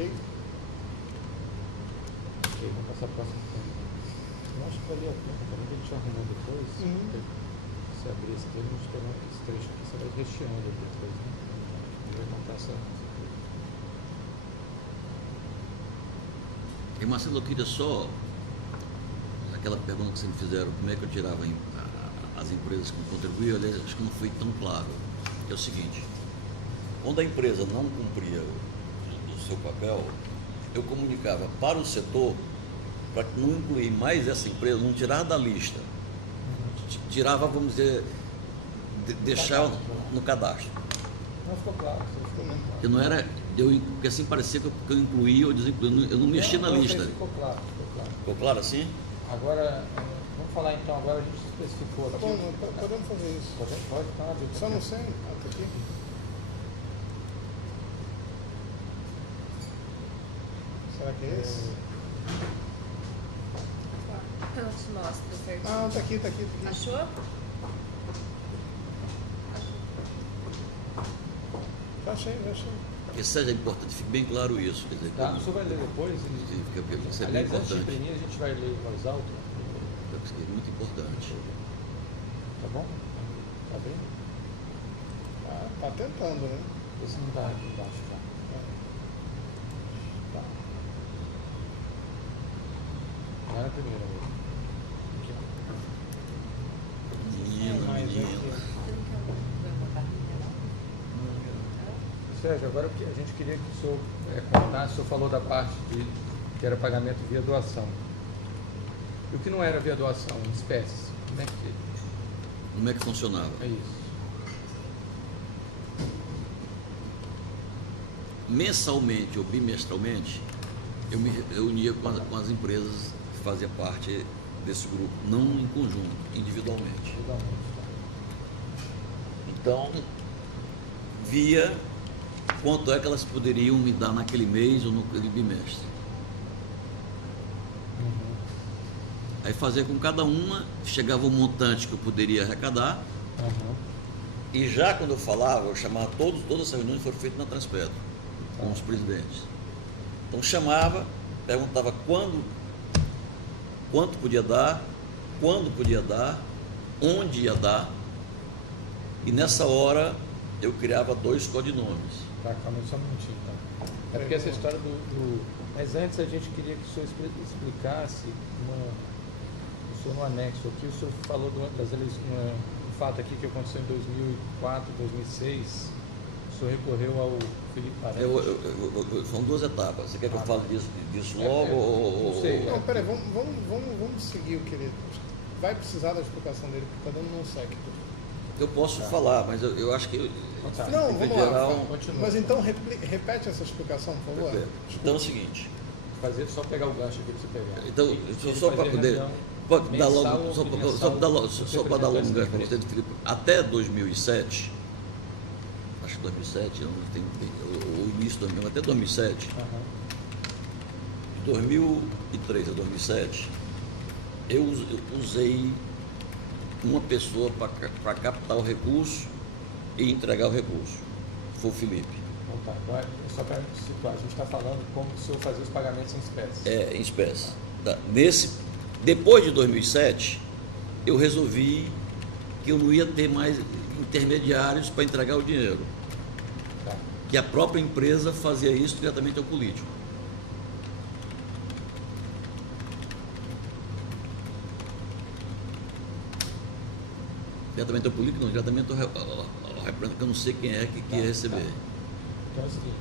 Ok? Ok, vamos passar a próxima pergunta. Eu acho que valia a pena, também que a gente arrumou depois. Se abrir esse termo, a gente tem esse trecho aqui, você vai recheando ele depois, né? Não vai contar essa. E Marcelo, eu queria só, aquela pergunta que vocês me fizeram, como é que eu tirava as empresas que contribuíam, aliás, acho que não foi tão claro. É o seguinte, quando a empresa não cumpria o seu papel, eu comunicava para o setor, para não incluir mais essa empresa, não tirar da lista, tirava, vamos dizer, deixar no cadastro. Não ficou claro, você ficou bem claro. Que não era, porque assim parecia que eu incluía ou desincluía, eu não mexia na lista. Ficou claro, ficou claro. Ficou claro assim? Agora, vamos falar então, agora a gente especificou Tá aqui. bom, podemos fazer isso. Pode falar, Vitor. Só não sei. Ah, tá aqui. Será que é esse? Eu te mostro certinho. Ah, tá aqui, tá aqui. Tá aqui. Achou? Já achei, já achei. Que seja importante, fique bem claro isso. Quer dizer, Tá, o senhor vai ler depois? isso é bem Aliás, antes de importante. imprimir, a gente vai ler em voz alta. É muito importante. Tá bom? Tá bem? Tá tentando, né? Esse não tá aqui embaixo já. Tá. Não era a primeira vez. Aqui, ó. Menina, Mais menina. aqui. Você não quer ver uma barrinha, não? Sérgio, agora a gente queria que o senhor contasse, o senhor falou da parte que era pagamento via doação. E o que não era via doação, em espécies? Como é que funcionava? É isso. Mensalmente ou bimestralmente, eu me reunia com as empresas que faziam parte desse grupo, não em conjunto, individualmente. Totalmente, tá? Então, via quanto é que elas poderiam me dar naquele mês ou naquele bimestre. Aí fazia com cada uma, chegava o montante que eu poderia arrecadar, e já quando eu falava, eu chamava todas as reuniões foram feitas na Transpetro, com os presidentes. Então chamava, perguntava quanto podia dar, quando podia dar, onde ia dar, e nessa hora eu criava 2 codinomes. Tá, calma só um minutinho, tá? É porque essa história Mas antes a gente queria que o senhor explicasse o senhor no anexo aqui, o senhor falou das eleições, um fato aqui que aconteceu em 2004, 2006, o senhor recorreu ao Felipe Parente. São 2 etapas. Você quer que eu fale disso logo? Não sei. Não, peraí, vamos seguir o que ele... Vai precisar da explicação dele, porque está dando não séquito. Eu posso falar, mas eu acho que... Tá. Não, vamos lá. geral, continua. Mas então repete essa explicação, por favor. Então é o seguinte. Só pegar o gancho aqui para você pegar. Então, só para poder... Pode dar logo, só para dar logo um gancho para você, Felipe. Até 2007, acho que 2007, não tem, o início do ano, até 2007, de 2003 a 2007, eu usei uma pessoa para captar o recurso e entregar o recurso. Foi o Felipe. Então tá, agora, só para situar, a gente está falando como o senhor fazia os pagamentos em espécie. É, em espécie. Tá. Depois de 2007, eu resolvi que eu não ia ter mais intermediários para entregar o dinheiro. Tá. Que a própria empresa fazia isso diretamente ao político. Diretamente ao político, não, diretamente ao representante, que eu não sei quem é que ia receber. Tá. Então é o seguinte,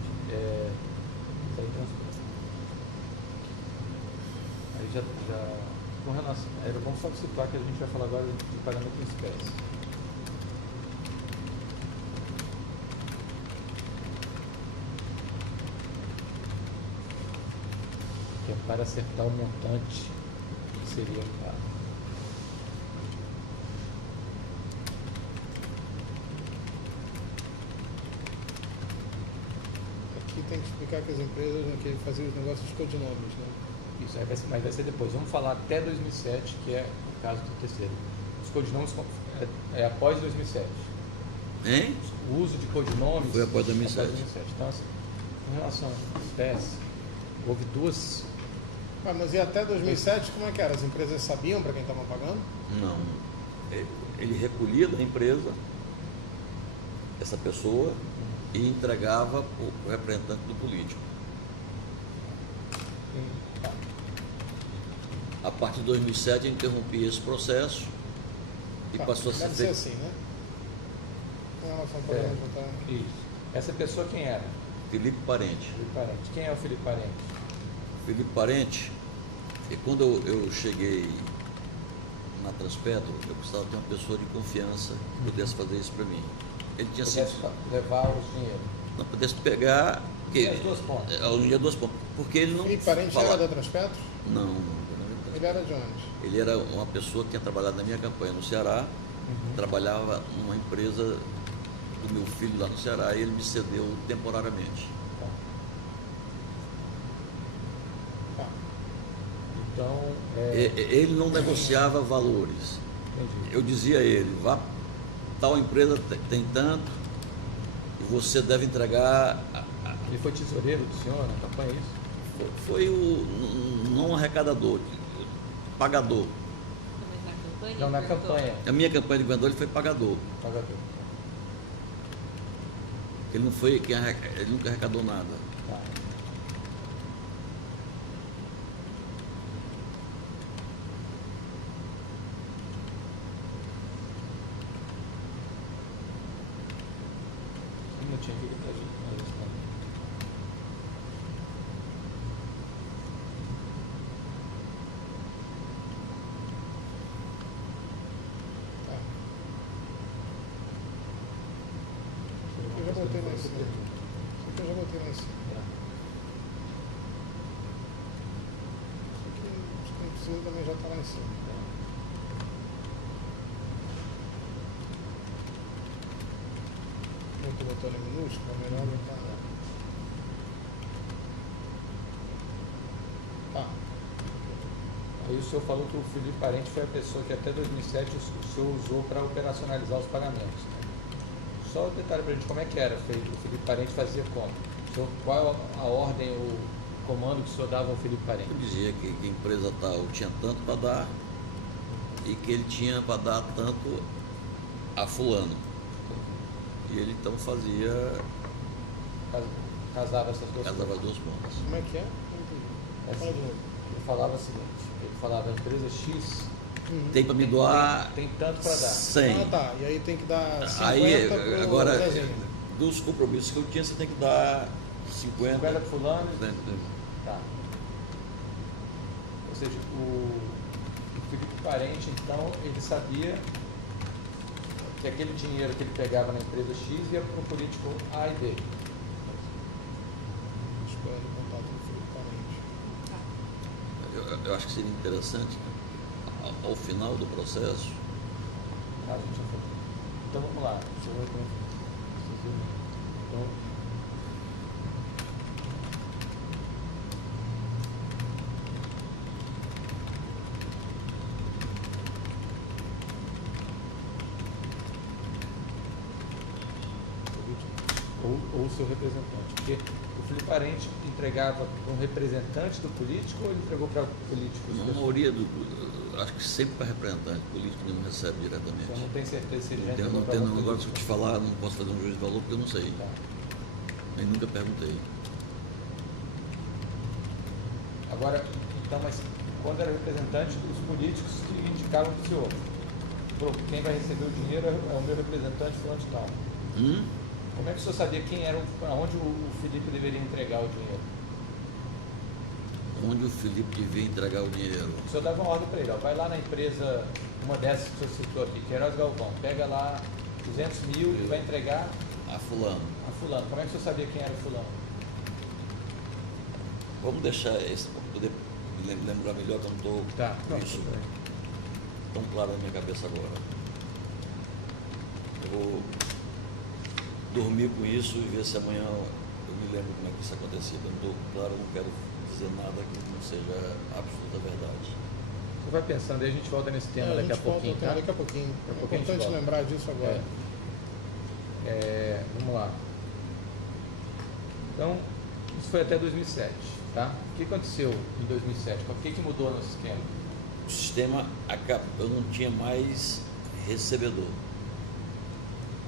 isso aí transposto. Aí já com relação, vamos só situar que a gente vai falar agora de pagamento em espécie. Que é para acertar o montante que seria enviado. Aqui tem que explicar que as empresas que faziam os negócios de codinomes, né? Isso aí mas vai ser depois. Vamos falar até 2007, que é o caso do terceiro. Os codinomes é após 2007. Hein? O uso de codinomes Foi após 2007. Então, assim, em relação à espécie, houve duas. Mas e até 2007, como é que era? As empresas sabiam para quem estavam pagando? Não. Ele recolhia da empresa essa pessoa e entregava para o representante do político. A partir de 2007 eu interrompi esse processo e passou a ser Deve ser assim, né? Com relação, por exemplo, tá? Isso. Essa pessoa quem era? Felipe Parente. Felipe Parente. Quem é o Felipe Parente? Felipe Parente, e quando eu cheguei na Transpetro, eu precisava ter uma pessoa de confiança que pudesse fazer isso para mim. Ele tinha Pudesse sido. levar os dinheiros. Não pudesse pegar. As duas pontas. A unidade duas pontas. Porque ele não. Felipe Parente era da Transpetro? Não. Ele era de onde? Ele era uma pessoa que tinha trabalhado na minha campanha no Ceará, trabalhava numa empresa do meu filho lá no Ceará e ele me cedeu temporariamente. Tá. Então, Ele não negociava valores. entendi. Eu dizia a ele, vá, tal empresa tem tanto, e você deve entregar. Ele foi tesoureiro do senhor na campanha, é isso? Foi não arrecadador, pagador. Mas na campanha? Não, na perguntou. campanha. A minha campanha de governador ele foi pagador. Pagador. Ele não foi ele nunca arrecadou nada. Tá. Um minutinho aqui pra gente responder. Tá. Eu já botei nesse. Isso aqui eu já botei nesse. Isso aqui, acho que não precisa, também já está lá em cima. Eu estou botando em minúsculo, é melhor botar. Tá. Aí o senhor falou que o Felipe Parente foi a pessoa que até 2007 o senhor usou para operacionalizar os pagamentos. Né? Só um detalhe para a gente, como é que era feito? O Felipe Parente fazia como? O senhor, qual a ordem, o comando que o senhor dava ao Felipe Parente? Eu dizia que a empresa tal tinha tanto para dar e que ele tinha para dar tanto a fulano. E ele então fazia, Casava essas duas casava as coisas. duas pontas. Como é que é? Não entendi. É Fala de assim, novo. ele falava o seguinte, ele falava, a empresa X Tem para me doar tem tanto para dar. 100. Ah, tá. E aí tem que dar 50 Aí, pro agora, Zezinho. dos compromissos que eu tinha, você tem que dar 50. 50 para fulano, né? tá. Ou seja, o Felipe Parente, então, ele sabia que aquele dinheiro que ele pegava na empresa X ia para o político A e B. Esperando o contato do Felipe Parente. Eu acho que seria interessante, ao final do processo, Ah, a gente já falou. Então vamos lá. Deixa eu ver como é que- Então, ou o seu representante. Porque o Felipe Parente entregava para um representante do político ou ele entregou para políticos? a maioria acho que sempre para representante, político não recebe Então diretamente. não tem certeza se ele já Não entregou para tenho, algum agora se eu político. te falar, não posso fazer um juízo de valor porque eu não sei. Tá. Nem nunca perguntei. Agora, então, mas quando era representante, os políticos que indicavam para o senhor, "Pô, quem vai receber o dinheiro é o meu representante fulano de tal. Como é que o senhor sabia quem era, aonde o Felipe deveria entregar o dinheiro? Onde o Felipe devia entregar o dinheiro? O senhor dava uma ordem para ele, ó, vai lá na empresa, uma dessas que o senhor citou aqui, Queiroz Galvão, pega lá 200 mil e vai entregar A fulano. a fulano. Como é que o senhor sabia quem era o fulano? Vamos deixar esse para poder lembrar melhor que eu não estou Tá. com isso tão claro na minha cabeça agora. Eu vou dormir com isso e ver se amanhã eu me lembro como é que isso acontecia. Eu não estou claro, eu não quero dizer nada que não seja absoluta verdade. Você vai pensando, aí a gente volta nesse tema daqui a pouquinho, tá? Daqui a pouquinho. Daqui a É pouquinho a gente importante volta. lembrar disso agora. Vamos lá. Então, o foi até 2007, tá? O que aconteceu em 2007? O que mudou no esquema? O sistema acabou, eu não tinha mais recebedor.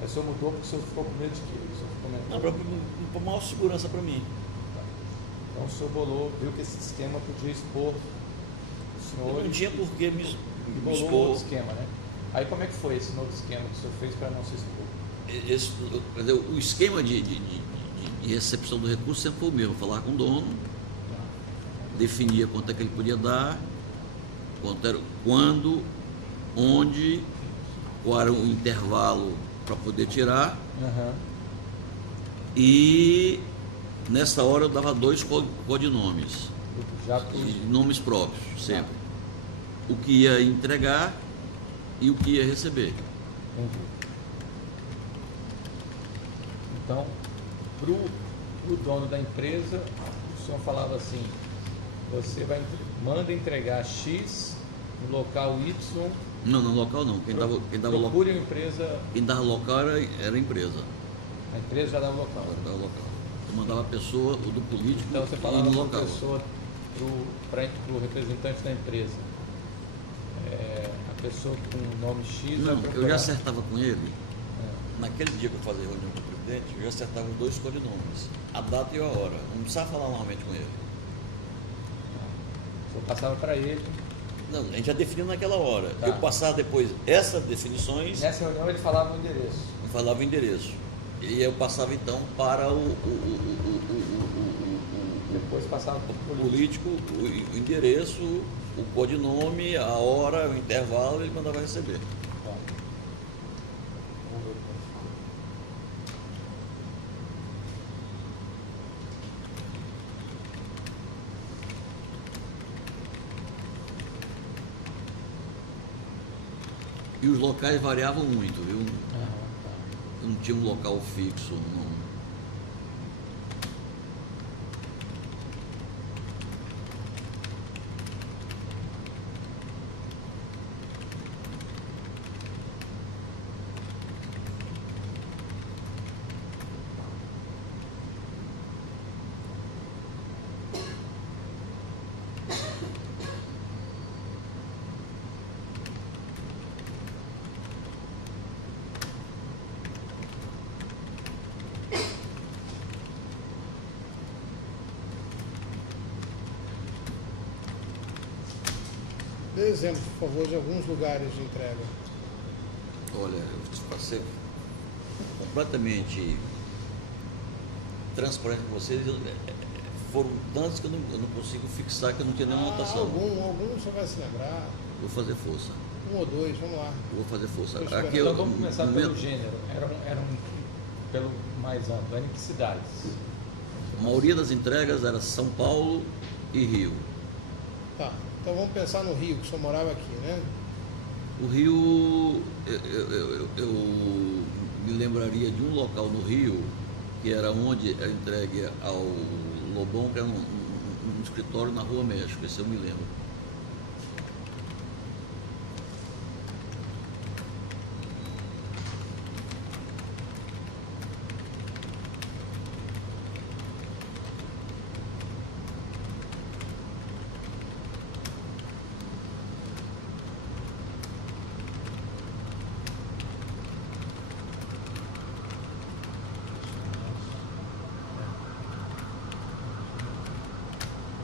O senhor mudou porque o senhor ficou com medo de quê? O senhor Não, comentou. para maior segurança para mim. Então o senhor viu que esse esquema podia expor o senhor. Eu não tinha por que me e bolou expor. outro esquema, né? Aí como é que foi esse novo esquema que o senhor fez para não se expor? Quer dizer, o esquema de recepção do recurso sempre foi o mesmo, falar com o dono, definia quanto é que ele podia dar, quando, onde, qual era o intervalo para poder tirar, Aham. e nessa hora eu dava 2 codinomes, Já por... nomes próprios, sempre. O que ia entregar e o que ia receber. Entendi. Então, para o dono da empresa, o senhor falava assim, você manda entregar X no local Y. Não, no local não. Quem dava Procure uma empresa. quem dava local era a empresa. A empresa já dava local. Dava local. Eu mandava a pessoa, o do político, Então você ir falava no para a local. pessoa, para o representante da empresa. A pessoa com o nome X vai Não, procurar. eu já acertava com ele. É. Naquele dia que eu fazia reunião com o presidente, eu já acertava os 2 codinomes, a data e a hora. Não precisava falar normalmente com ele. O senhor passava para ele. Não, a gente já definiu naquela hora. Tá. Eu passava depois essas definições Nessa reunião ele falava o endereço. e falava o endereço. E eu passava então para o Depois passava para o político. político, o endereço, o codinome, a hora, o intervalo, ele mandava receber. Tá. Vamos ver como ficou. E os locais variavam muito, viu? Aham, tá. Eu não tinha um local fixo, não. Dê exemplo, por favor, de alguns lugares de entrega. Olha, eu para ser completamente transparente com vocês, foram tantos que eu não consigo fixar, que eu não tinha nenhuma anotação. Algum você vai se lembrar. Vou fazer força. Um ou dois, vamos lá. Vou fazer força. Pois Aqui bem. Então vamos começar no pelo meu- gênero. Pelo mais amplo. Eram em que cidades? A maioria das entregas era São Paulo e Rio. Tá, então vamos pensar no Rio, que o senhor morava aqui, né? O Rio, eu me lembraria de um local no Rio, que era onde era entregue ao Lobão, que era um escritório na Rua México, esse eu me lembro.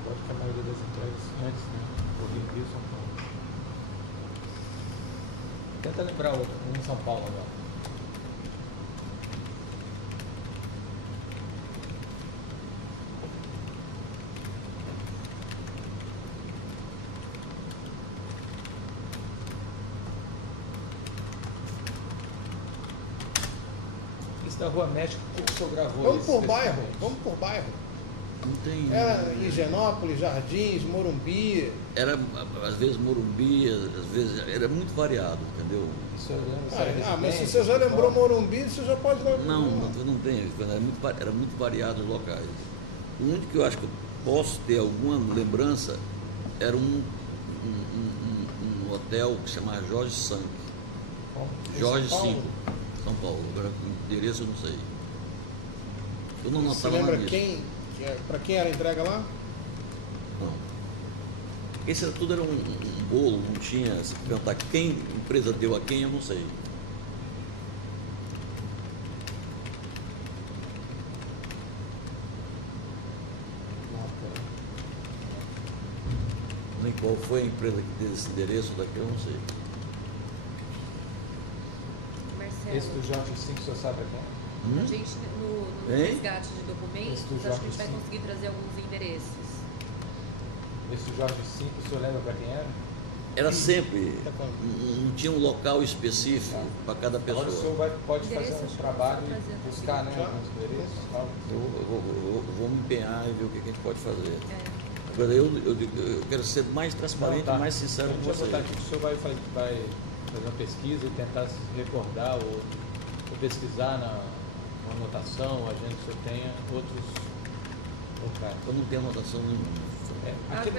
Agora que a maioria das entregas antes, né? O Rio e São Paulo. Tenta lembrar outro, um em São Paulo agora. Esse da Rua México, o que o senhor gravou? Vamos esse por bairro, especificamente? vamos por bairro. Não tem. Era Higienópolis, Jardins, Morumbi. Era, às vezes, Morumbi, às vezes, era muito variado, entendeu? O senhor lembra se era Mas se residência, você já lembrou escola? Morumbi, você já pode dar. Não tem, era muito variado os locais. O único que eu acho que eu posso ter alguma lembrança era um hotel que se chamava Jorge Sank. Como? Jorge São Paulo? 5, São Paulo. Agora o endereço eu não sei. Eu não Você notava lembra nada disso. quem Para quem era a entrega lá? Não. Esse tudo era um bolo, não tinha. Se perguntar quem a empresa deu a quem, eu não sei. Nem qual foi a empresa que deu esse endereço daqui, eu não sei. Marcelo, Esse do Jorge 5, o senhor sabe quem é? a gente, no Hein? resgate de documentos, Esse do acho que a gente vai Jorge, sim. conseguir trazer alguns endereços. Esse do Jorge 5, o senhor lembra para quem era? Era sempre, Tá falando. não tinha um local específico para cada Agora o senhor pessoa. pode fazer Endereço, um acho que trabalho eu vou trazer e buscar, né, Tá. alguns endereços e tal. Eu vou me empenhar e ver o que a gente pode fazer. É. Agora, eu quero ser mais transparente Não, e mais sincero com Deixa eu vocês. botar aqui que o senhor vai fazer uma pesquisa e tentar se recordar ou pesquisar na anotação, a gente tenha outros locais. Eu não tenho anotação nenhuma. Aqui